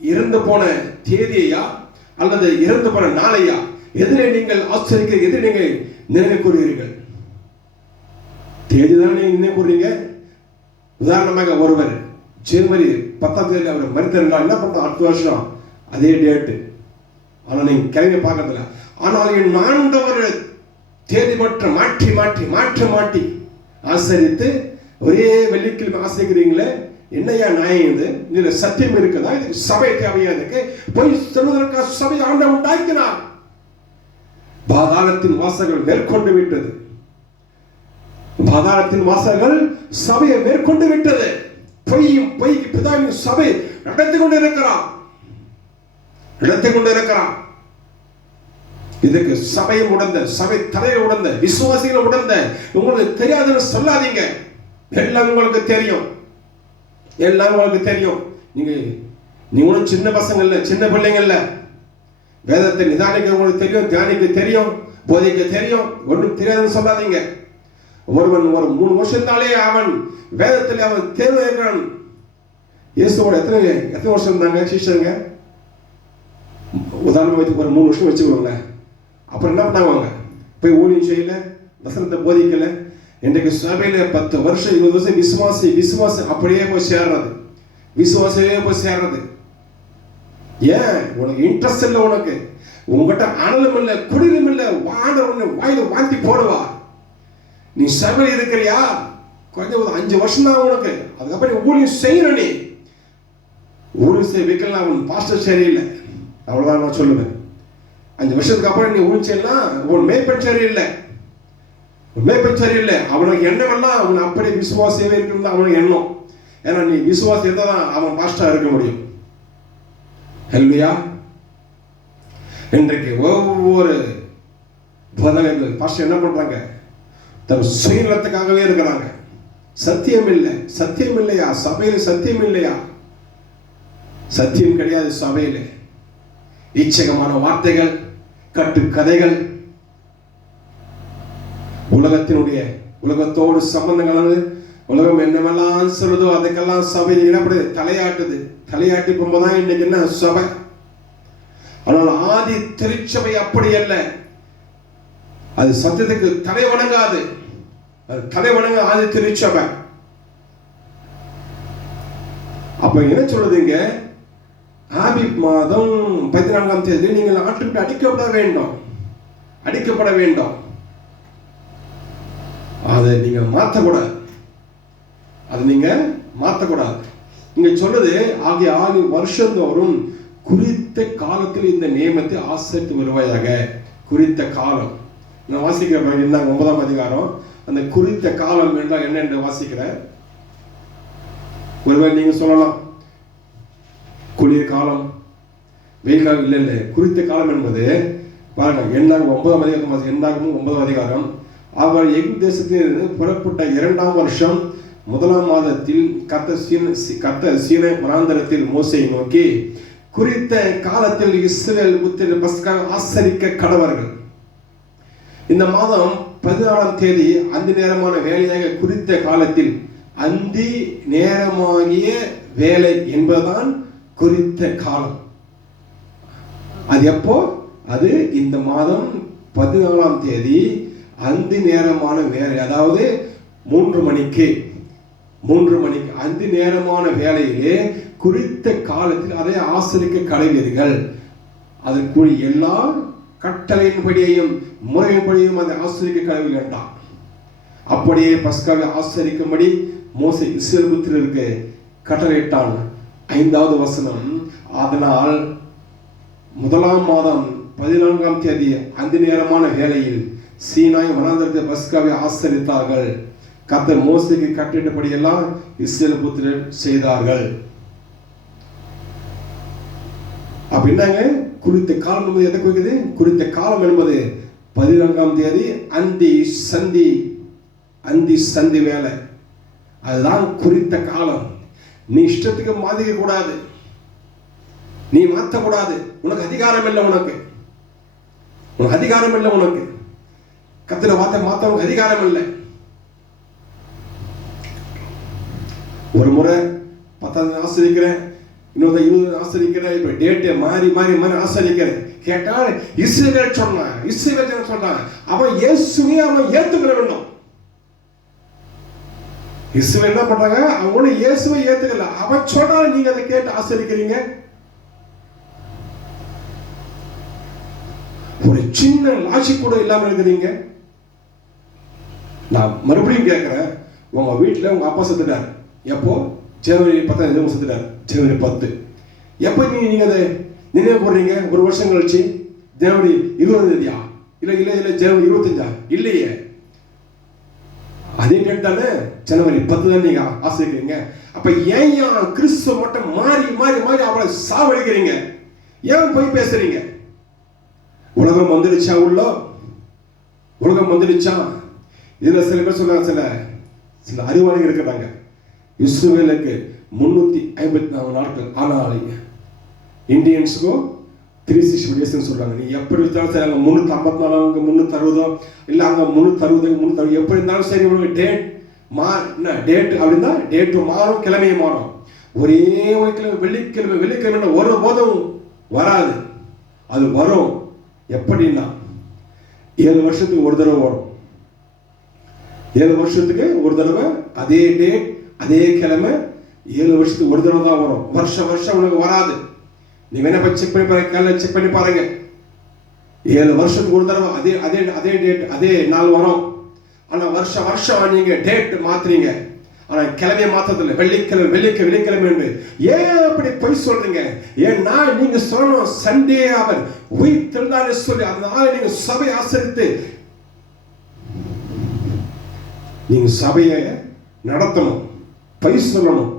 இறந்து போன தேதியா அல்லது இறந்து போன நாளையா? எதிலே நீங்கள் ஆச்சரிக்க, எதில் நீங்கள் நினைவு கூறுகிறீர்கள்? தேதி தான் நீங்க நினைவு கூறுறீங்க. உதாரணமாக ஒருவர் ஜனவரி 10ஆம் தேதி அவர் மரித்தார், என்ன பண்றோம்? அடுத்த வருஷம் அதே டேட்டு. ஆனால் நீங்க கிளம்பி பார்க்கறதில்ல. ஆனால் என் ஆண்டவர் தேதி மட்டும் மாற்றி மாற்றி மாற்றி மாற்றி ஆசரித்து ஒரே வெள்ளிக்கிழமை ஆசரிக்கிறீங்களே, என்னையா நியாயம் இது? இதுல சத்தியம் இருக்குதா? இதுக்கு சபை தேவையா? இதுக்கு போய் சொல்வதற்காக சபை ஆண்டவர் உண்டாக்கினார். பாதாளத்தின் வாசல்கள் மேற்கொண்டு விட்டது. பாதாளத்தின் வாசல்கள் சபையை மேற்கொண்டு விட்டது. பொய்யும் பொய்க்கு பிதாவின் சபை நடத்தி கொண்டு இருக்கிறார், நடத்தி கொண்டு இருக்கிறார். இதுக்கு சபையும் உடந்த, சபை தலையை உடந்த, விசுவாசிகள் உடந்த. உங்களுக்கு தெரியாதுன்னு சொல்லாதீங்க. எல்லாம் உங்களுக்கு தெரியும், எல்லாம் உங்களுக்கு தெரியும். நீங்க ஒன்றும் சின்ன பசங்க இல்ல, சின்ன பிள்ளைங்க இல்ல. வேதத்தை நிதானிக்க உங்களுக்கு தெரியும், தியானிக்க தெரியும், போதிக்க தெரியும். ஒன்றும் தெரியாதுன்னு சொல்லாதீங்க. ஒருவன் ஒரு 3 வருஷத்தாலே அவன் வேதத்தில் அவன் தேர்வு இருக்கிறான். இயேசுவோட எத்தனை வருஷம் இருந்தாங்க சிஷ்யங்க? உதாரணம் வச்சு ஒரு 3 வருஷம் வச்சுக்கோங்க. அப்புறம் என்ன பண்ணாங்க? போய் ஊழியம் செய்யல, வசனத்தை போதிக்கல. இன்றைக்கு சபையில 10 வருஷம் 20 வருஷம் விசுவாசி விசுவாசி அப்படியே போய் சேர்றது, விசுவாசியே போய் சேர்றது. ஏன்? உனக்கு இன்ட்ரெஸ்ட் இல்லை. உனக்கு உங்ககிட்ட அனலும் இல்லை, குடிலும் இல்லை. வாயில வாந்தி போடுவா. நீ சபையில் இருக்கிறியா? கொஞ்சம் 5 வருஷம் தான் உனக்கு. அதுக்கப்புறம் ஊழியம் செய்யணும். நீ ஊழியம் செய்ய வைக்கலாம். அவன் பாஸ்டர் சரியில்லை, அவ்வளவுதான் நான் சொல்லுவேன். 5 வருஷத்துக்கு அப்புறம் நீ ஊழியம் செய்யலாம். உன் மேய்ப்பன் சரியில்லை, மேய்ப்பன் சரியில்லை. அவனுக்கு எண்ணம் எல்லாம் அவன் அப்படியே விசுவாசியவே இருக்கிறது அவனுக்கு எண்ணம். ஏன்னா நீ விசுவாசி இருந்தா தான் அவன் பாஸ்டா இருக்க முடியும். ஹல்லேலூயா. இன்றைக்கு ஒவ்வொரு போதகர்கள் பாஸ்டர் என்ன பண்றாங்க? தன் சுயநலத்துக்காகவே இருக்கிறாங்க. சத்தியம் இல்லை. சத்தியம் இல்லையா சபையில? சத்தியம் இல்லையா? சத்தியம் கிடையாது சபையில. இச்சகமான வார்த்தைகள், கட்டு கதைகள், உலகத்தோடு சம்பந்தங்கள், உலகம் என்னவெல்லாம் சொல்றதோ அதுக்கெல்லாம் சபை என்னப்படுது? தலையாட்டுது. தலையாட்டி போகும்போதுதான் இன்னைக்கு என்ன சபை. ஆனால் ஆதி திருச்சபை அப்படி அல்ல. அது சத்தியத்துக்கு தலை வணங்காது. அது தலை வணங்க ஆதி திருச்சபை. அப்ப என்ன சொல்றதுங்க? ஆபிப் மாதம் 14ஆம் தேதி நீங்கள் ஆட்டுக்கு அடிக்கப்பட வேண்டும், அடிக்கப்பட வேண்டும். அதை நீங்க மாற்றக்கூடாது, அதை நீங்க மாற்றக்கூடாது. இங்க சொல்றது ஆகிய 6 வருஷந்தோறும் குறித்த காலத்தில் இந்த நியமத்தை ஆசரித்து வருவாயாக. குறித்த காலம் நான் வாசிக்கிறேன். என்ன 9ஆம் அதிகாரம் அந்த குறித்த காலம் என்றால் என்ன என்று வாசிக்கிறேன். ஒருவேளை நீங்க சொல்லலாம் குளிர் காலம், வெயில் காலம். இல்லை இல்லை, குறித்த காலம் என்பது பாருங்க. என்னாகும் 9ஆம் அதிகாரம், என்னாகும் 9ஆம் அதிகாரம். அவர் எகிப்து தேசத்திலிருந்து புறப்பட்ட 2ஆம் வருஷம் 1ஆம் மாதத்தில் கர்த்தர் சீனை வனாந்தரத்தில் மோசேயை நோக்கி, குறித்த காலத்தில் இஸ்ரவேல் புத்திரர் பஸ்கா ஆசரிக்க கடவர்கள். இந்த மாதம் 14ஆம் தேதி அந்தி நேரமான வேலையாக குறித்த காலத்தில் அந்தி நேரமாகிய வேலை என்பதுதான் குறித்த காலம். அது எப்போ? அது இந்த மாதம் 14ஆம் தேதி அந்தி நேரமான வேலை, அதாவது 3 மணிக்கு அந்தி நேரமான வேலையிலே குறித்த காலத்தில் அதை ஆசரிக்க கடவீர்கள். அதற்குரிய எல்லா கட்டளையின்படியையும் முறையின்படியும் அதை ஆசரிக்க கடவுள் வேண்டாம். அப்படியே பஸ்காவை ஆசரிக்கும்படி மோசே இஸ்ரவேல் புத்திரருக்கு கட்டளையிட்டான். 5வது வசனம். அதனால் 1ஆம் மாதம் 14ஆம் தேதி அந்தி நேரமான வேளையில் சீனாய் வனாந்தரத்தில் பஸ்காவை ஆசரித்தார்கள். கர்த்தர் மோசேக்கு கட்டளையிட்டபடி எல்லாம் இஸ்ரவேல் புத்திரர் செய்தார்கள். அப்ப என்னங்க குறித்த காலம் என்பது எதை குறிக்குது? குறித்த காலம் என்பது 14ஆம் தேதி அந்தி சந்தி வேலை. அதுதான் குறித்த காலம். நீ இஷ்டத்துக்கு மாத்திக்க கூடாது, நீ மாற்றக்கூடாது. உனக்கு அதிகாரம் இல்லை, உனக்கு அதிகாரம் இல்லை. உனக்கு கர்த்தருடைய வார்த்தை மாத்த உனக்கு அதிகாரம் இல்லை. ஒரு முறை 10 ஆசிரிக்கிறேன், இன்னொரு 20 ஆசிரிக்கிறேன். இப்ப டேட்டை மாறி மாறி மாறி ஆசிரிக்கிறேன். கேட்டால் இஸ்ரவேல் சொன்னான், இஸ்ரவேல் சொன்னான். அவன் இயேசுவே அவன் ஏத்துக்கிற வேண்டும். இஸ்ரவேல் என்ன பண்றாங்க? அவனோட இயேசுவை ஏத்துக்கல. அவன் சொன்னான், நீங்க அதை கேட்டு ஆசிரிக்கிறீங்க. ஒரு சின்ன லாஜிக் கூட இல்லாம இருக்கிறீங்க. நான் மறுபடியும் கேட்கிறேன், உங்க வீட்டுல உங்க அப்பா செத்துட்டாரு. எப்போ? ஜனவரி 10 செத்துட்டாரு. ஜனவரி 10. எப்போ நீங்க அதை நினைவு போடுறீங்க? ஒரு வருஷம் கழிச்சு ஜனவரி 20 இல்ல ஜனவரி 25 இல்லையே, அதே டேட் தானே, ஜனவரி 10 தான் நீங்க ஆசிரியக்கிறீங்க. அப்ப ஏன் கிறிஸ்துவ மட்டும் மாறி மாறி மாறி அவளை சாவடிக்கிறீங்க? ஏன் போய் பேசுறீங்க? உலகம் வந்துடுச்சா? உலகம் வந்துடுச்சா? இதுல சில பேர் சொல்றாங்க, சில அறிவாளிகள் இருக்கிறாங்க, இஸ்ரவேலுக்கு 354 நாட்கள், ஆனால் இந்தியன்ஸுக்கும் 360 டேஸ் சொல்றாங்க. நீ எப்படி இருந்தாலும் சரி, அங்க 354 360 இல்ல அங்க 360 எப்படி இருந்தாலும் சரி, உங்களுக்கு டேட் அப்படின்னா டேட்டு மாறும், கிழமையும் மாறும். ஒரே ஒரு கிழமை வெள்ளிக்கிழமை ஒரு போதும் வராது. அது வரும் எப்படின்னா 7 வருஷத்துக்கு ஒரு தடவை வரும். 7 வருஷத்துக்கு ஒரு தடவை அதே டேட் அதே கிழமை 7 வருஷத்துக்கு ஒரு தடவை தான் வரும். வருஷம் உனக்கு வராது. நீ வேணா செக் பண்ணி பாருங்க, செக் பண்ணி பாருங்க. 7 வருஷத்துக்கு ஒரு தடவை அதே டேட் அதே நாள் வரும். ஆனா வருஷம் நீங்க டேட் மாத்துறீங்க, ஆனா கிழமையை மாத்ததில்லை. வெள்ளிக்கிழமை என்று ஏன் அப்படி பொய் சொல்றீங்க? ஏன்னா நீங்க சொல்லணும், சண்டே அவர் உயிர்த்தெழுந்தார் சொல்லி அதனால நீங்க சபை ஆசரித்து நீங்க சபையை நடத்தணும், பொய் சொல்லணும்.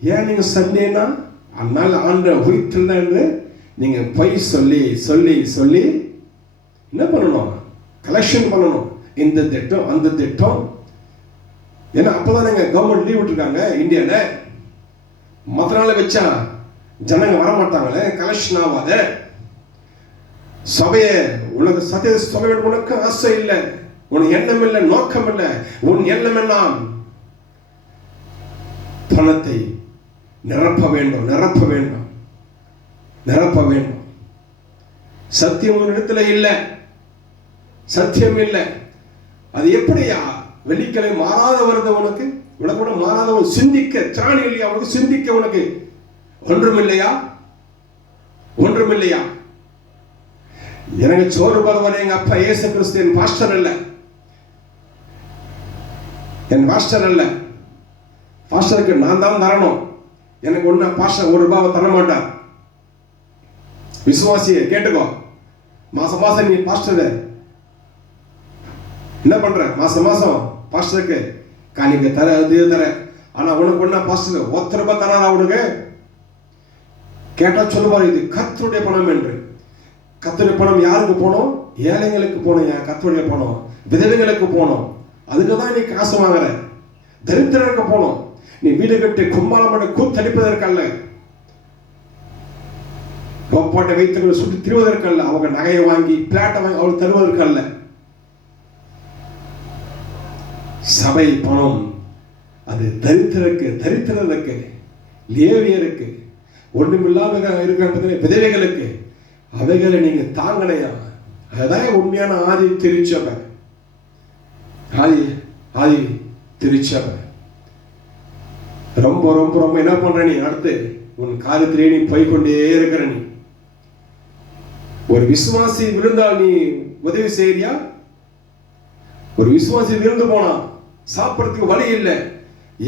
ஏன் நீங்க சண்டேனா அதனால ஆண்டவர் உயிர்த்தெழுந்தார் என்று நீங்க பொய் சொல்லி என்ன பண்ணணும்? கலெக்ஷன் பண்ணணும். இந்த திட்டம் அந்த திட்டம். ஏன்னா அப்பதான் நீங்க கவர்மெண்ட் லீவ் விட்டுருக்காங்க இந்தியால. மற்ற நாள் வச்சா ஜனங்க வரமாட்டாங்களே, கலெக்ஷன் ஆகாத. சபைய உனக்கு சத்திய சொல்ல வேண்டும், உனக்கு ஆசை இல்லை, உனக்கு எண்ணம் இல்லை, நோக்கம் இல்லை. உன் எண்ணம் எல்லாம் பணத்தை நிரப்ப வேண்டும். சத்தியம் ஒரு இடத்துல இல்லை, சத்தியம் இல்லை. அது எப்படியா? வெள்ளிக்கிழமை மாறாத வருது உனக்கு, கூட மாறாதவன் சிந்திக்க திராணி இல்லையா? உனக்கு சிந்திக்க உனக்கு ஒன்றுமில்லையா? எனக்கு சோறு பரவல எங்க அப்பா இயேசு கிறிஸ்து என் பாஸ்டர் அல்ல. பாஸ்டருக்கு நான் தான் தரணும். எனக்கு ஒண்ணு பாஸ்டர் ₹1 தர மாட்டார். விசுவாசியை கேட்டுக்கோ, மாசம் நீ பாஸ்டர் என்ன பண்ற? மாசம் பாஸ்டருக்கு காணிக்க தர. ஆனா உனக்கு ஒண்ணா பாஸ்டர் ₹1 தராரா? உனக்கு கேட்டா சொல்லுவாரு, இது கர்த்தருடைய பணம் என்று. கர்த்தருடைய பணம் யாருக்கு போனோம்? ஏழைங்களுக்கு போனோம். கர்த்தருடைய பணம் விதவைகளுக்கு போனோம். அதுக்கு தான் நீ காசு வாங்குற. தரித்திரருக்கு போனோம். நீ வீடு கட்டி கும்மாளம் பண்ண கூத்தடிப்பதற்கல்ல, கோப்பாட்டை வைத்து சுற்றி திரிவதற்கல்ல, அவங்க நகையை வாங்கி பிளாட்டை வாங்கி அவள் தருவதற்கல்ல. சபை பணம் அது தரித்திரருக்கு, லேவியருக்கு, ஒன்றுமில்லாம இருக்கிற விதவைகளுக்கு, அவைகளை நீங்க தாங்கலையா? அதுதான் உண்மையான ஆதி திருச்சபை. ரொம்ப ரொம்ப ரொம்ப என்ன பண்ற நீ? அடுத்து உன் காரியத்திலே நீ போய்கொண்டே இருக்கிற. நீ ஒரு விசுவாசி விழுந்தால் நீ உதவி செய்யறியா? ஒரு விசுவாசி விழுந்து போனா சாப்பிடறதுக்கு வழி இல்லை,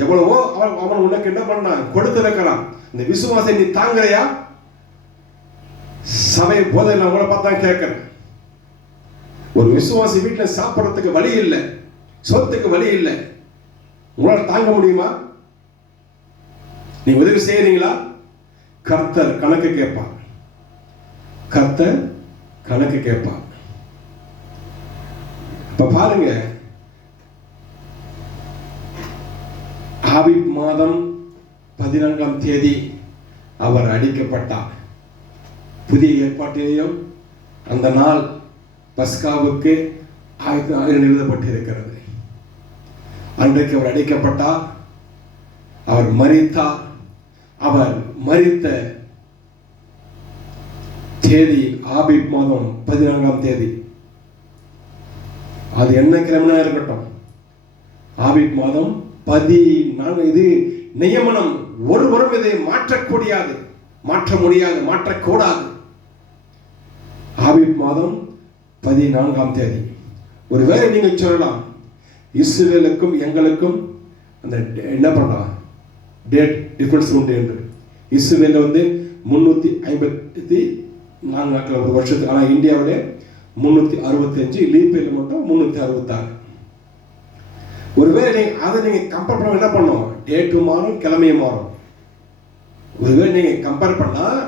எவ்வளவோ அவன் உனக்கு என்ன பண்ணான்? கொடுத்திருக்கிறான். இந்த விசுவாசை நீ தாங்கறையா? சபை போதை நான் உங்களை பார்த்தா கேட்கிறேன். ஒரு விசுவாசி வீட்டுல சாப்பிடறதுக்கு வழி இல்லை, சொத்துக்கு வழி இல்லை, உங்களால் தாங்க முடியுமா? நீ உதவி செய்யறீங்களா? கர்த்தர் கணக்கு கேட்பார். இப்ப பாருங்க, ஆபீப் மாதம் 14ஆம் தேதி அவர் அடிக்கப்பட்டார். புதிய ஏற்பாட்டிலேயும் அந்த நாள் பஸ்காவுக்கு எழுதப்பட்டிருக்கிறது. அன்றைக்கு அவர் அடிக்கப்பட்டார், அவர் மரித்தார். அவர் மரித்த தேதி ஆபீப் மாதம் 14ஆம் தேதி. அது என்ன கிழமையா இருக்கட்டும், ஆபீப் மாதம் 14. இது நியமனம். ஒருவரும் இதை மாற்றக்கூடாது, மாற்ற முடியாது, மாற்றக்கூடாது. ஆபீப் மாதம் 14ஆம் தேதி. ஒருவேளை நீங்கள் சொல்லலாம், இஸ்ரவேலுக்கும் எங்களுக்கும் அந்த என்ன பண்ணலாம், டேட் டிஃபரன்ஸ் உண்டு என்று. இஸ்ரவேல் 354 நாட்கள் ஒரு வருஷத்துக்கு, ஆனால் இந்தியாவிலே 365, லீப்பில் மட்டும் 366. ஒருவேளை அதை நீங்கள் கம்பேர் பண்ண என்ன பண்ணோம், டேட்டு மாறும், கிழமையும் மாறும். ஒருவேளை நீங்கள் கம்பேர் பண்ணால்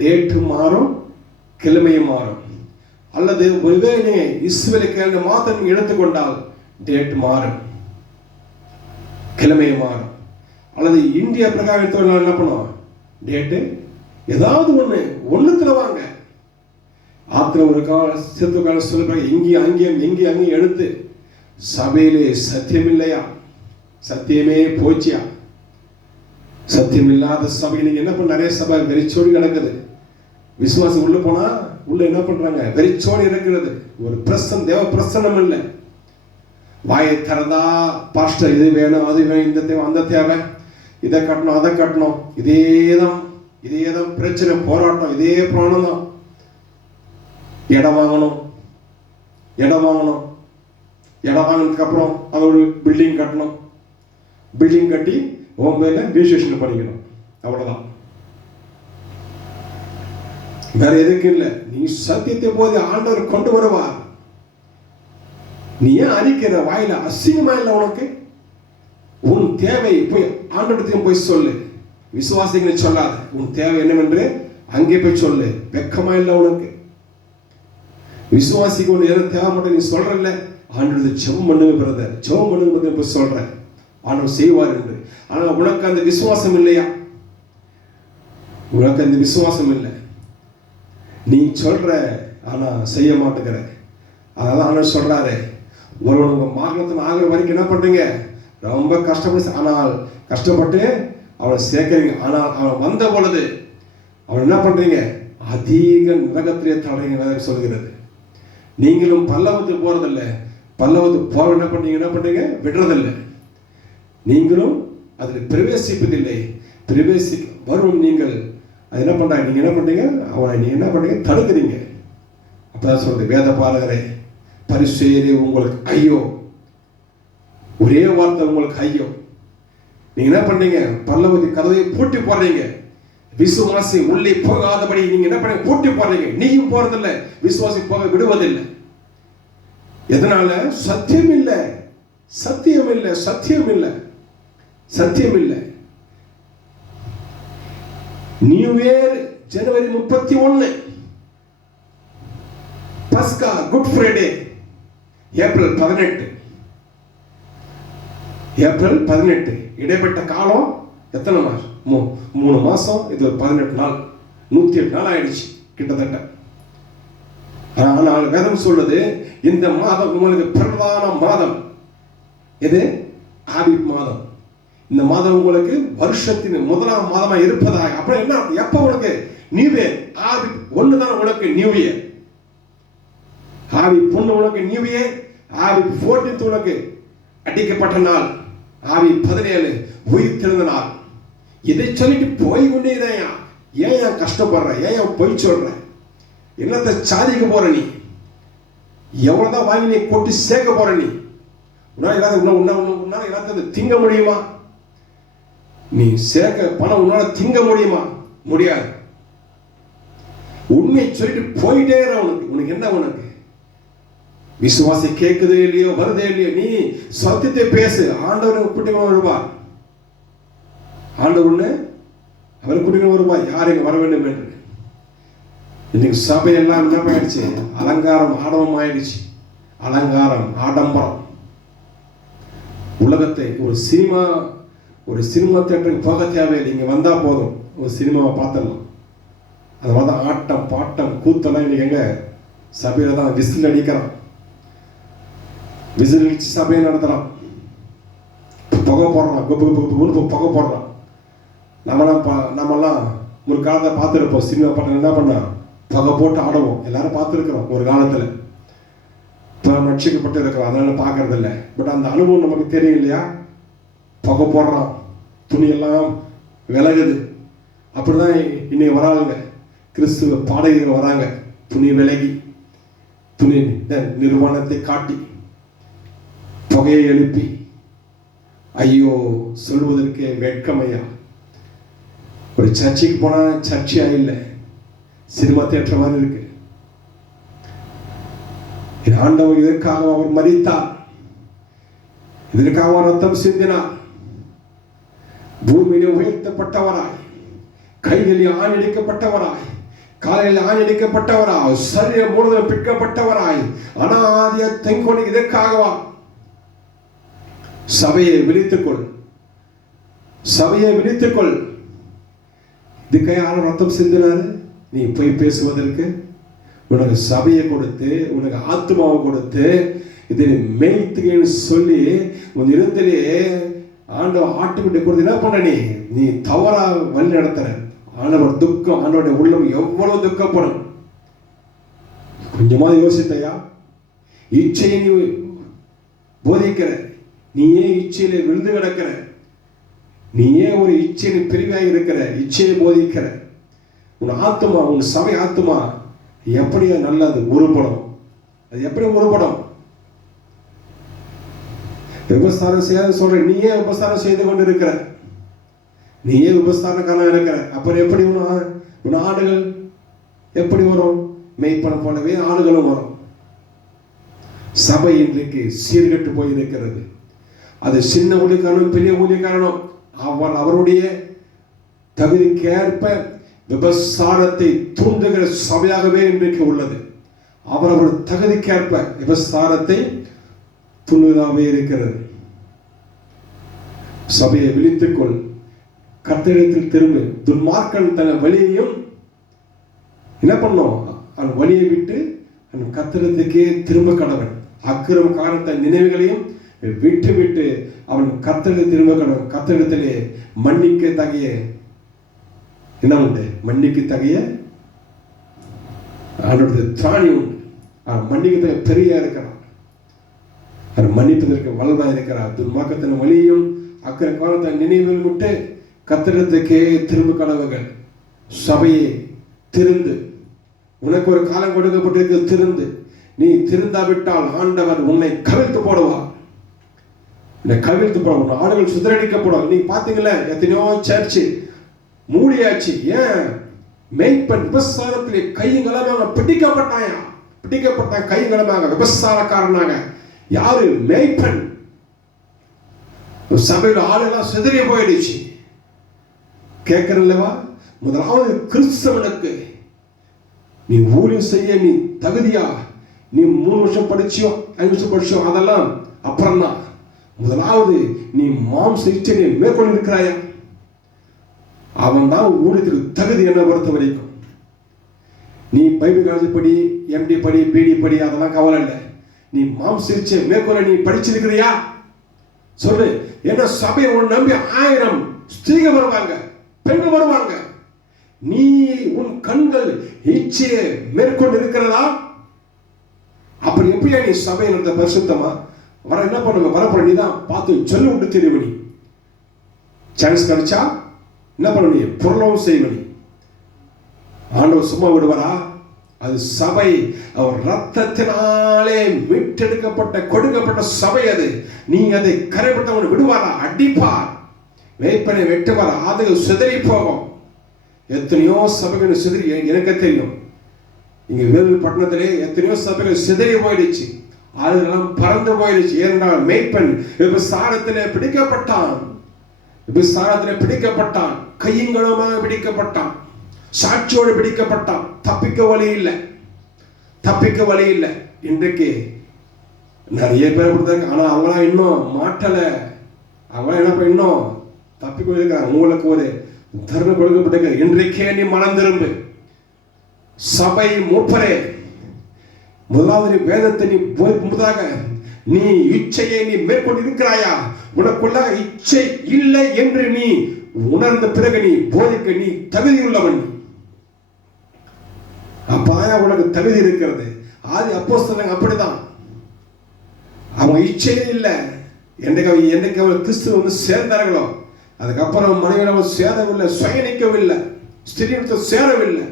டேட்டு மாறும், கிழமையும் மாறும். அல்லது ஒருவேளை இஸ்ரவேலுக்கு 2 மாதம் எடுத்துக்கொண்டால் டேட் மாறும், கிழமை மாறும். அல்லது இந்திய பிரகாரம் எடுத்துக்கொண்டால் என்ன பண்ணுவோம், டேட்டு ஏதாவது ஒண்ணுத்துல வாங்க. ஆத்திர ஒரு சிறுத்து கால சொல்லுறாங்க, இங்கேயும் அங்கேயும் எடுத்து சபையிலே சத்தியம் இல்லையா, சத்தியமே போச்சியா. சத்தியம் இல்லாத சபை நீங்க என்ன பண்ண, நிறைய சபை வெறிச்சோடி கிடக்குது. விசுவாசம் உள்ள போனா உள்ள என்ன பண்றாங்க, வெறிச்சோடி இருக்கிறது. ஒரு தேவ பிரசன்னம் இல்லை. வாயை திறந்தா பாஸ்டர் இது வேணும், அது வேணும், இந்த தேவை, அந்த தேவை, இதை கட்டணும், அதை கட்டணும், இதேதான் பிரச்சனை, போராட்டம், இதே பிராணம் தான். இடம் வாங்கணும், இடம் வாங்கினதுக்கு அப்புறம் அது ஒரு பில்டிங் கட்டணும், பில்டிங் கட்டி உன் பேர்ல ரிஜிஸ்ட்ரேஷன் பண்ணிக்கணும், அவ்வளவுதான். வேற எதுக்கு இல்லை. நீ சத்தியத்தை போது ஆண்டவர் கொண்டு வருவார். நீ ஏன் அழிக்கிற, வாயில அசிங்கமா இல்லை உனக்கு? உன் தேவை போய் ஆண்டவரத்தையும் போய் சொல்லு. விசுவாசிகளை சொல்லாத, உன் தேவை என்னவென்று அங்கே போய் சொல்லு. வெக்கமா இல்லை உனக்கு? விசுவாசிக்கு ஒன்று எதுவும் தேவை மட்டும் நீ சொல்றல்ல, ஆண்டவர் ஜெபம் பண்ணுங்க பிரதர், ஜெபம் பண்ணுங்க போய் சொல்ற, ஆண்டவர் செய்வார் என்று. ஆனா உனக்கு அந்த விசுவாசம் இல்லையா? உனக்கு அந்த விசுவாசம் இல்லை. நீ சொல்ற ஆனா செய்ய மாட்டேங்கிற. அதனால ஆண்டவர் சொல்றாரு, ஒருவனுக்கு மார்க்கத்தில் ஆகிற வரைக்கும் என்ன பண்றீங்க, ரொம்ப கஷ்டப்பட்டு, ஆனால் கஷ்டப்பட்டு அவனை சேர்க்கிறீங்க. ஆனால் அவன் வந்த பொழுது அவன் என்ன பண்றீங்க, அதிக நரகத்திலே தள்ளுறீங்க சொல்கிறது. நீங்களும் பல்லவத்துக்கு போறதில்லை, பல்லவத்துக்கு போக என்ன பண்றீங்க, விடுறதில்லை. நீங்களும் அதில் பிரவேசிப்பதில்லை. வரும் நீங்கள் அது என்ன பண்றாங்க, நீங்க என்ன பண்றீங்க, அவனை நீங்க என்ன பண்றீங்க, தடுக்கிறீங்க. அப்பதான் சொல்றது, வேத பாரகரே பரிசேயரே உங்களுக்கு ஐயோ. ஒரே வார்த்தை உங்களுக்கு ஐயோ. நீங்க என்ன பண்றீங்க, பல்லவதி கதவை பூட்டி போடுறீங்க. விசுவாசி உள்ளே போகாதபடி நீங்க என்ன பண்ண, பூட்டி போடுறீங்க. நீயும் போறதில்லை, விசுவாசி போக விடுவதில்லை. எதனால? சத்தியம் இல்லை, சத்தியம் இல்லை, சத்தியம் இல்லை, சத்தியம் இல்லை. நியூ இயர் ஜனவரி 31, பஸ்கா குட் ஃப்ரைடே ஏப்ரல் 18. ஏப்ரல் 18 இடைப்பட்ட காலம் எத்தனை மாசம்? 3 மாசம். இது 18 நாள், 108 நாள் ஆயிடுச்சு கிட்டத்தட்ட. ஆனால் வேதம் சொல்லுது, இந்த மாதம் உங்களுக்கு பிரதான மாதம். இது ஆபீப் மாதம். இந்த மாதம் உங்களுக்கு வருஷத்தின் 1ஆம் மாதமா இருப்பதாக. அப்புறம் என்ன, எப்ப உனக்கு நியூ இயர்? ஆபீப் 1 தான் உனக்கு நியூ இயர். ஆபீப் 1 உனக்கு நியூ இயர். ஆபீப் 14 உனக்கு அடிக்கப்பட்ட நாள். ஆபீப் 17 உயிர் தெழுந்த நாள். இதை சொல்லிட்டு போய் கொண்டே இதையா, ஏன் கஷ்டப்படுற, ஏன் பொய் சொல்ற, என்னத்தை சாதிக்க போற நீ? எவ்வளவுதான் வாங்கி நீ கொட்டி சேர்க்க போற நீ? உன்னால எல்லாத்தையும் திங்க முடியுமா? நீ சேர்க்க பணம் உன்னால திங்க முடியுமா? முடியாது. உண்மை சொல்லிட்டு போயிட்டே உனக்கு என்ன, உனக்கு விசுவாசி கேட்குதே இல்லையோ, வருதே இல்லையோ, நீ சத்தியத்தை பேசு. ஆண்டவர் கூட்டிட்டு வருவார். ஆண்டவர் அவர் கூட்டிட்டு வருவார். யார் இங்க வர வேண்டும் என்று. இன்னைக்கு சபையெல்லாம் என்ன ஆயிடுச்சு, அலங்காரம் ஆடம்பரம் ஆயிடுச்சு. அலங்காரம் ஆடம்பரம். உலகத்தை ஒரு சினிமா ஒரு சினிமா தியேட்டருக்கு போக தேவையில்லை, இங்கே வந்தால் போதும், ஒரு சினிமாவை பார்த்துடலாம். அது மாதிரி தான் ஆட்டம் பாட்டம் கூத்தெல்லாம் இன்னைக்கு எங்கே சபையில் தான் விசில் அடிக்கிறான், விசில் அடிச்சு சபையை நடத்துகிறான், புகை போடுறான், புகை போடுறான். நம்மெல்லாம் ஒரு காலத்தை பார்த்துருப்போம், சினிமா பாட்டு என்ன பண்ணா புகை போட்டு ஆடுவோம், எல்லாரும் பார்த்துருக்குறோம் ஒரு காலத்தில். இப்போ ரட்சிக்கப்பட்டு இருக்கிறோம், அதனால பார்க்கறது இல்லை. பட் அந்த அனுபவம் நமக்கு தெரியும் இல்லையா? புகை போடுறான், துணியெல்லாம் விலகுது. அப்படிதான் இன்னைக்கு வராங்க கிறிஸ்துவ பாடகர்கள் வராங்க, துணி விலகி துணி நிர்வாணத்தை காட்டி புகையை எழுப்பி. ஐயோ, சொல்வதற்கு வெட்கமையா. ஒரு சர்ச்சைக்கு போனா சர்ச்சையா இல்லை, சினிமா தியேட்டர் மாதிரி இருக்கு. ஆண்டவர் இதற்காக அவர் மரித்தார், இதற்காக அவர் ரத்தம் சிந்தினார். பூமியிலே உயர்த்தப்பட்டவராய், கைகளில் ஆணடிக்கப்பட்டவராய், காலையில் ஆணடிக்கப்பட்டவராய், சரீர முழுவதும் பிற்கப்பட்டவராய், அனாதிய தெங்கோனி இதற்காகவா? சபையை விழித்துக்கொள், சபையை விழித்துக்கொள். இதுக்காக யாரும் ரத்தம் சிந்தினாரு? நீ போய் பேசுவதற்கு உனக்கு சபையை கொடுத்து, உனக்கு ஆத்மாவை கொடுத்து, இதை மேய்த்துன்னு சொல்லி உன் இடத்திலே ஆண்டவர் ஆட்டுக்குட்டி கொடுத்து என்ன பண்ண? நீ தவறா வழி நடத்துற. ஆண்டவர் துக்கம், ஆண்டவருடைய உள்ளம் எவ்வளவு துக்கப்படும். கொஞ்சமாவது யோசித்தையா? இச்சையை நீ போதிக்கிற, நீயே இச்சையில விழுந்து கிடக்கிற, நீயே ஒரு இச்சையின் பிரிவாக இருக்கிற, இச்சையை போதிக்கிற. உன் ஆத்மா, உன் சபை ஆத்மா எப்படி நல்லது உருப்படும்? அது எப்படி உருப்படும்? விபஸ்தாரம் செய்யாத சொல்ற, நீயே விபஸ்தாரம் செய்து கொண்டு இருக்கிற, நீயே விபஸ்தாரக்காரன் இருக்கிற. அப்புறம் எப்படி உன் ஆடுகள் எப்படி வரும்? மெய்ப்பன போலவே ஆடுகளும் வரும். சபை இன்றைக்கு சீர்கட்டு போயிருக்கிறது. அது சின்ன ஊழியக்காரனும் பெரிய ஊழியக்காரனும் அவருடைய தகுதிக்கேற்ப விபசாரத்தை தூண்டுகிற சபையாகவே இன்றைக்கு உள்ளது. அவரவர் தகுதிக்கேற்ப விபசாரத்தை தூண்டுவதாகவே இருக்கிறது. சபையை விழித்துக்கொள், கர்த்தரிடத்தில் திரும்பு. துன்மார்க்கன் தன் வழியையும் என்ன பண்ணும்? அவன் வழியை விட்டு அவன் கர்த்தரிடத்துக்கே திரும்ப கடவன். அக்கிரம காரணத்தை நினைவுகளையும் விட்டு விட்டு அவன் கர்த்தரிடத்தில் திரும்ப கடவன். கர்த்தரிடத்திலே மன்னிக்க தகைய என்ன உண்டு? மன்னிக்க தகைய அவனுடைய திராணி உண்டு. அவன் மன்னிக்க பெரிய இருக்கிறான், அவன் மன்னிப்பதற்கு வல்லதாக இருக்கிறார். துன்மார்க்கத்தின் வழியும் அக்கிர காலத்தை நினைவில் விட்டு கர்த்தரிடத்துக்கே திரும்ப கடவுகள். சபையை திருந்து, உனக்கு ஒரு காலம் கொடுக்கப்பட்டிருக்கு, திருந்து. நீ திருந்தாவிட்டால் ஆண்டவர் உன்னை கவிழ்த்து போடுவார். கவிழ்த்து போடுவார், ஆடுகள் சுதறடிக்கப்படும். நீங்க பாத்தீங்களா, எத்தனையோ சர்ச்சு மூடியாச்சு. ஏன்? மெய்ப்பன் விபசாரத்திலே கையங்களமாக பிடிக்கப்பட்டாயா? பிடிக்கப்பட்ட கையங்களமாக விபசாரக்காரனாக. யாரு? மெய்ப்பன். சபையில் ஆளுலாம் சிதறி போயிடுச்சு. கேட்கறல்லவா? முதலாவது கிறிஸ்தவனுக்கு நீ ஊழியம் செய்ய நீ தகுதியா? நீ 3 வருஷம் படிச்சியோ 5 வருஷம் படிச்சியோ அதெல்லாம் அப்புறம் தான். முதலாவது நீ மாம்ச இச்சையை மேற்கொண்டு இருக்கிறாயா? அவன் தான் ஊழியத்துக்கு தகுதி. என்ன பொறுத்த வரைக்கும் நீ பைபிள் காலேஜ் படி, எம்டி படி, பிடி படி, அதெல்லாம் கவலை இல்லை. நீ மாம்ச இச்சை மேற்கொள்ள நீ படிச்சிருக்கிறியா? சொல்லு. என்ன சபை உன் நம்பி 1000 ஸ்திரீகள் வருவாங்க, பெண்கள் வருவாங்க. நீ உன் கண்கள் இச்சையை மேற்கொண்டு இருக்கிறதா? அப்படி எப்படியா நீ சபையை நடத்த பரிசுத்தமா வர? என்ன பண்ணுவ? வரப்போற நீ தான் பார்த்து சொல்லி விட்டு தெரியுமணி. சான்ஸ் கிடைச்சா என்ன பண்ணுவ? பொருளவும் செய்வனி. ஆண்டவர் சும்மா விடுவாரா? அது சபை, அவர் ரத்தத்தினாலே மீட்டெடுக்கப்பட்ட கொடுக்கப்பட்ட சபை. அது நீ அதை கரைப்பட்டவன் விடுவாரா? அடிப்பார், வேப்பனை வெட்டுவார், அது சிதறி போகும். எத்தனையோ சபைகள் சிதறி, எனக்கு தெரியும். இங்க வேலூர் பட்டணத்திலே எத்தனையோ சபைகள் சிதறி போயிடுச்சு, ஆளுகளெல்லாம் பறந்து போயிடுச்சு. ஏனென்றால் மேய்ப்பன் விபசாரத்திலே பிடிக்கப்பட்டான், விபசாரத்திலே பிடிக்கப்பட்டான், கையங்களுமாக பிடிக்கப்பட்டான், சாட்சியோடு பிடிக்கப்பட்டான். தப்பிக்க வழி இல்லை, தப்பிக்க வழி இல்லை. இன்றைக்கு நிறைய பேர் கொடுத்தாங்க, ஆனா அவங்களாம் இன்னும் மாட்டல. அவங்களாம் என்ன இன்னும் தப்பிக்கொண்டிருக்கிறாங்க. உங்களுக்கு ஒரு தருணம் கொடுக்கப்பட்டிருக்க. இன்றைக்கே நீ மனம் திரும்பு. சபை மூப்பரே, முதலாவது வேதத்தை நீ போதிப்பதாக நீ இச்சையை நீ மேற்கொண்டு இருக்கிறாயா? உனக்குள்ள இச்சை இல்லை என்று நீ உணர்ந்த பிறகு நீ போதிக்க நீ தகுதி உள்ளவன். அப்பாயா உனக்கு தகுதி இருக்கிறது. ஆதி அப்போஸ்தலர்கள் அப்படிதான். அவங்க இச்சையே இல்லை. என்னைக்கு அவர் கிறிஸ்துவ வந்து சேர்ந்தார்களோ அதுக்கப்புறம் மனைவியில் சேரவில்லை, சுயனிக்கவில்லை, ஸ்திரீனத்தை சேரவில்லை.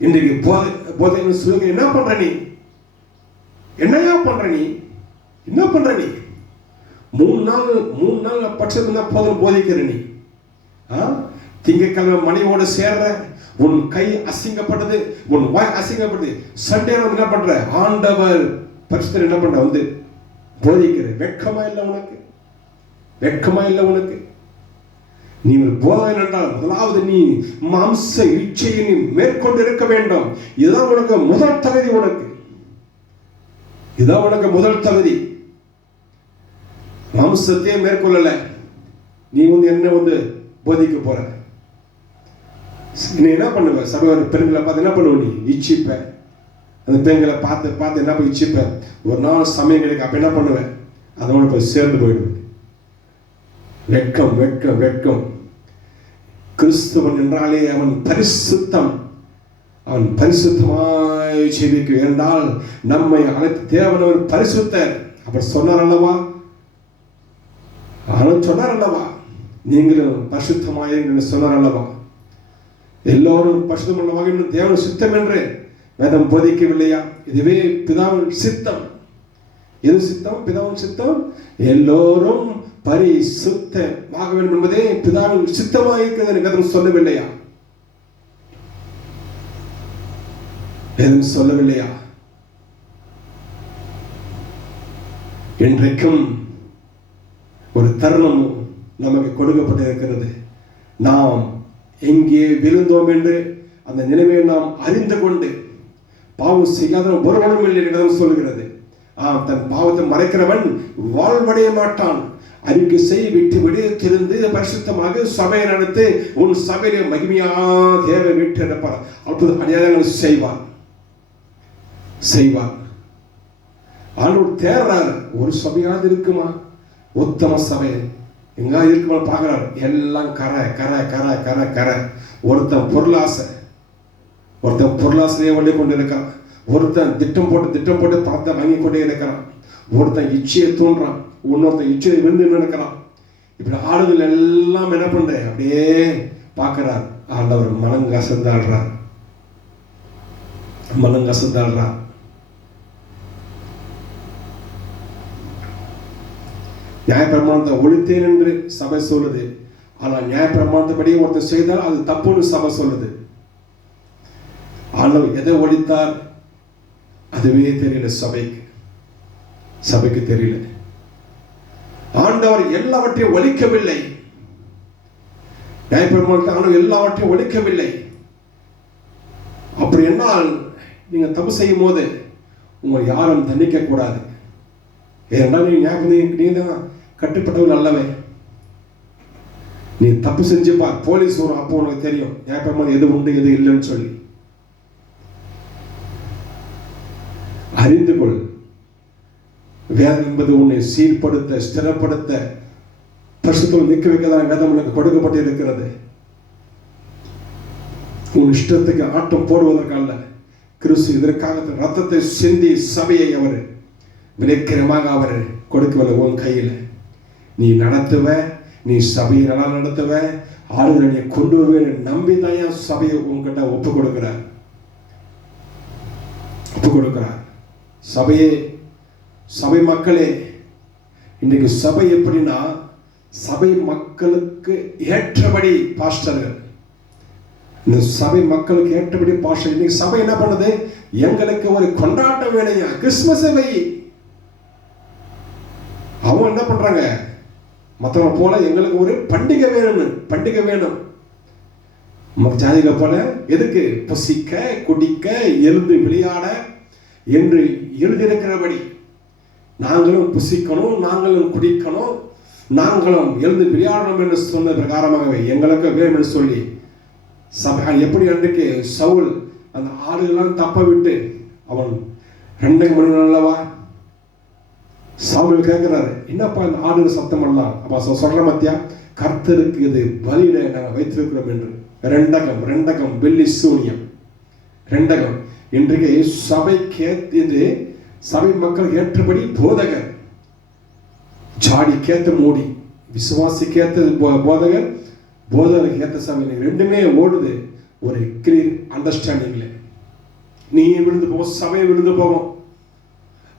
இன்றைக்கு போதை சொல்லுங்க. என்ன பண்ற நீ? என்னையா பண்ற நீ? என்ன பண்ற நீ? மூணு நாள் பட்சத்துல போதும் போதிக்கிற நீ. திங்கக்கிழமை மனைவியோட சேர்ற, உன் கை அசிங்கப்பட்டது, உன் வாய் அசிங்கப்பட்டது. சண்டே என்ன பண்ற? ஆண்டவர் பரிசுத்தர் என்ன பண்ற? வந்து போதிக்கிற. வெட்கமா இல்லை உனக்கு? வெட்கமா இல்லை உனக்கு? நீ போதனை என்றால் முதலாவது நீ மாம்ச இச்சையை நீ மேற்கொண்டு இருக்க வேண்டும். இதுதான் உனக்கு முதல் தகுதி. இதுதான் உனக்கு முதல் தகுதி. மாம்சத்தையே மேற்கொள்ளல, நீ வந்து என்ன வந்து போதிக்க போற? நீ என்ன பண்ணுவ? சபை பெண்களை பார்த்து என்ன பண்ணுவ? நீ இச்சிப்ப. அந்த பெண்களை பார்த்து என்ன போய் இச்சிப்ப. ஒரு நாள் சமயம் கிடைக்க, அப்ப என்ன பண்ணுவேன்? அதோட போய் சேர்ந்து போயிடுவேன். வெட்கம், வெட்கம், வெட்கம். கிறிஸ்துவன் என்றாலே அவன் பரிசுத்தம். அவன் பரிசுத்தமாய் ஜீவிக்க என்றால் நம்மை அழைத்து தேவன் அவர் பரிசுத்தர். அவர் சொன்னார் அல்லவா? அவன் சொன்னார் அல்லவா? நீங்களும் பரிசுத்தமாய் சொன்னார் அல்லவா? எல்லோரும் பரிசுத்தம் உள்ளவாக என்று தேவன் சித்தம் என்று வேதம் போதிக்கவில்லையா? இதுவே பிதாவின் சித்தம். எது சித்தம்? பிதாவின் சித்தம். எல்லோரும் பரிசுத்தமாக வேண்டும் என்பதே பிதாவின் சித்தமாக இருக்கிறது. வேதம் சொல்லவில்லையா? வேதம் சொல்லவில்லையா? இன்றைக்கும் ஒரு தருணம் நமக்கு கொடுக்கப்பட்டிருக்கிறது. நாம் எங்கே விழுந்தோம் என்று அந்த நிலைமையை நாம் அறிந்து கொண்டு பாவம் செய்யாத ஒருவனும் இல்லை என்று சொல்கிறது. தன் பாவத்தை மறைக்கிறவன் வாழ்வடைய மாட்டான். அறிக்கை செய், விட்டு விடு, திருந்து பரிசுத்தமாக சபையை நடத்து, உன் சபையிலே மகிமையா தேவ வீட்டு நடப்பார். அற்புத அநியாயங்களை செய்வார். ஆண்டவர் தேர்றார். ஒரு சபையாவது இருக்குமா? உத்தம சபை எங்க இருக்குமா பார்க்கிறார். எல்லாம் கரை கரை கரை கரை கரை. ஒருத்தன் பொருளாசையை ஒள்ளி கொண்டு இருக்கான். ஒருத்தன் திட்டம் போட்டு பணத்தை வாங்கி கொண்டே இருக்கிறான். ஒருத்தன் இச்சையை தூண்டுறான், இன்னொருத்தன் இச்சையை விழுந்து நடக்கிறான். இப்படி ஆளுகள் எல்லாம் என்ன பண்ற அப்படியே பார்க்கிறார். ஆண்டவர் மனம் கசந்தாடுறார். நியாயப்பிரமாணத்தை ஒழித்தேன் என்று சபை சொல்லுது. ஆனால் நியாயப்பிரமாணத்தைப்படி ஒருத்தர் செய்தால் அது தப்புன்னு சபை சொல்லுது. ஆண்டவர் எதை ஒழித்தார் அதுவே தெரியல சபைக்கு தெரியல. ஆண்டவர் எல்லாவற்றையும் ஒழிக்கவில்லை. நியாயப்பிரமாணத்தை ஆண்டவர் எல்லாவற்றையும் ஒழிக்கவில்லை. அப்படி என்னால் நீங்க தப்பு செய்யும் போது உங்களை யாரும் தண்டிக்க கூடாது. ஏன்னா நீங்க தான் கட்டுப்பட்டவர்கள் அல்லவே. நீ தப்பு செஞ்சுப்பா, போலீஸ் வரும், அப்போ உனக்கு தெரியும் நியாயப்பிரமாணம் எது உண்டு எது இல்லைன்னு சொல்லி. அறிந்து கொள். வேதம் என்பது உன்னை சீர்படுத்த, ஸ்திரப்படுத்த, பரிசுத்தம் நிற்க வைக்கதான் வேதம் உனக்கு கொடுக்கப்பட்டு இருக்கிறது. உன் இஷ்டத்துக்கு ஆட்டம் போடுவதற்கு அல்ல. கிறிஸ்து இதற்காக ரத்தத்தை சிந்தி சபையை அவர் விலைக்கிரமாக அவர் கொடுக்கவில்லை. உன் கையில் நீ நடத்துவ, நீ சபையை நல்லா நடத்துவ, ஆளுகளை நீ கொண்டு வருவேன் நம்பிதான் சபையை உங்ககிட்ட ஒப்பு கொடுக்கிறார். சபை மக்களே, இன்றைக்கு சபை எப்படின்னா, சபை மக்களுக்கு ஏற்றபடி பாஸ்டர்கள், இந்த சபை மக்களுக்கு ஏற்றபடி பாஸ்டர். இன்னைக்கு சபை என்ன பண்ணுது? எங்களுக்கு ஒரு கொண்டாட்டம் வேணையா, கிறிஸ்துமஸ் வை. அவங்க என்ன பண்றாங்க? மற்றவங்க போல எங்களுக்கு ஒரு பண்டிகை வேணும். ஜாதிகளை போல எதுக்கு? புசிக்க, குடிக்க, எழுந்து விளையாட என்று எழுதியிருக்கிறபடி நாங்களும் புசிக்கணும், நாங்களும் குடிக்கணும், நாங்களும் எழுந்து விளையாடணும் என்று சொன்ன பிரகாரமாகவே எங்களுக்கு வேணும் என்று சொல்லி சபை எப்படி அன்றைக்கு சவுல் அந்த ஆடுகள்லாம் தப்ப விட்டு அவன் 2 மணி அல்லவா சவுல் கேட்கிறாரு, என்னப்பா இந்த ஆடுகள் சத்தம் பண்ணலாம்? அப்ப சொல்ற மத்தியா கர்த்தருக்கு இது பலியிட நாங்கள் வைத்திருக்கிறோம் என்று. ரெண்டகம் வெள்ளி சூனியம் ரெண்டகம். இன்றைக்கு சபைக்கு சபை மக்கள் ஏற்றபடி போதகர், சாடிக்கேத்த மூடி, விசுவாசிக்கேத்த போதகர், போதகருக்கு ஏற்ற சபை ரெண்டுமே ஓடுது ஒரு கிளியர் அண்டர்ஸ்டாண்டிங்ல. நீ விழுந்து போ, சபை விழுந்து போகும்.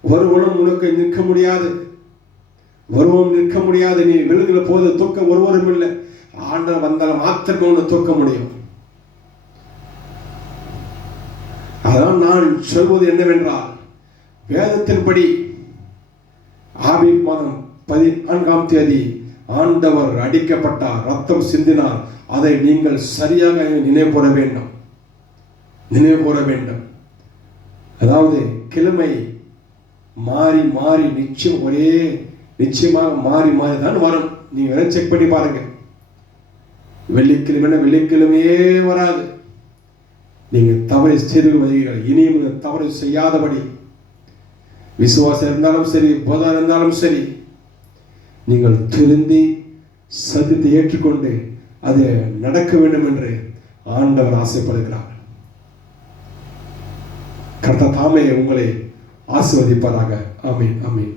ஒருவனும் உனக்கு நிற்க முடியாது, ஒருவனும் நிற்க முடியாது. நீ விழுகிற போது தூக்க ஒருவரும் இல்லை. ஆண்டவர் வந்தாலும் மாத்திரம் ஒன்று தூக்க முடியும். அதான் நான் சொல்வது என்னவென்றால், வேதத்தின்படி ஆபீல் மாதம் 14ஆம் தேதி ஆண்டவர் அடிக்கப்பட்டார், ரத்தம் சிந்தினார். அதை நீங்கள் சரியாக நினைவு கூற வேண்டும், நினைவு கூற வேண்டும். அதாவது கிழமை மாறி மாறி நிச்சயம் ஒரே நிச்சயமாக மாறி மாறி தான் வரும். நீங்க செக் பண்ணி பாருங்க. வெள்ளிக்கிழமை வெள்ளிக்கிழமையே வராது. நீங்க தவறு செய்து வருகிறீர்கள். இனியும் தவறு செய்யாதபடி, விசுவாசம் இருந்தாலும் சரி, போதா இருந்தாலும் சரி, நீங்கள் திருந்தி சத்தியத்தை ஏற்றுக்கொண்டு அது நடக்க வேண்டும் என்று ஆண்டவர் ஆசைப்படுகிறார். கர்த்தர் தாமே உங்களை ஆசீர்வதிப்பாராக. ஆமென், ஆமென்.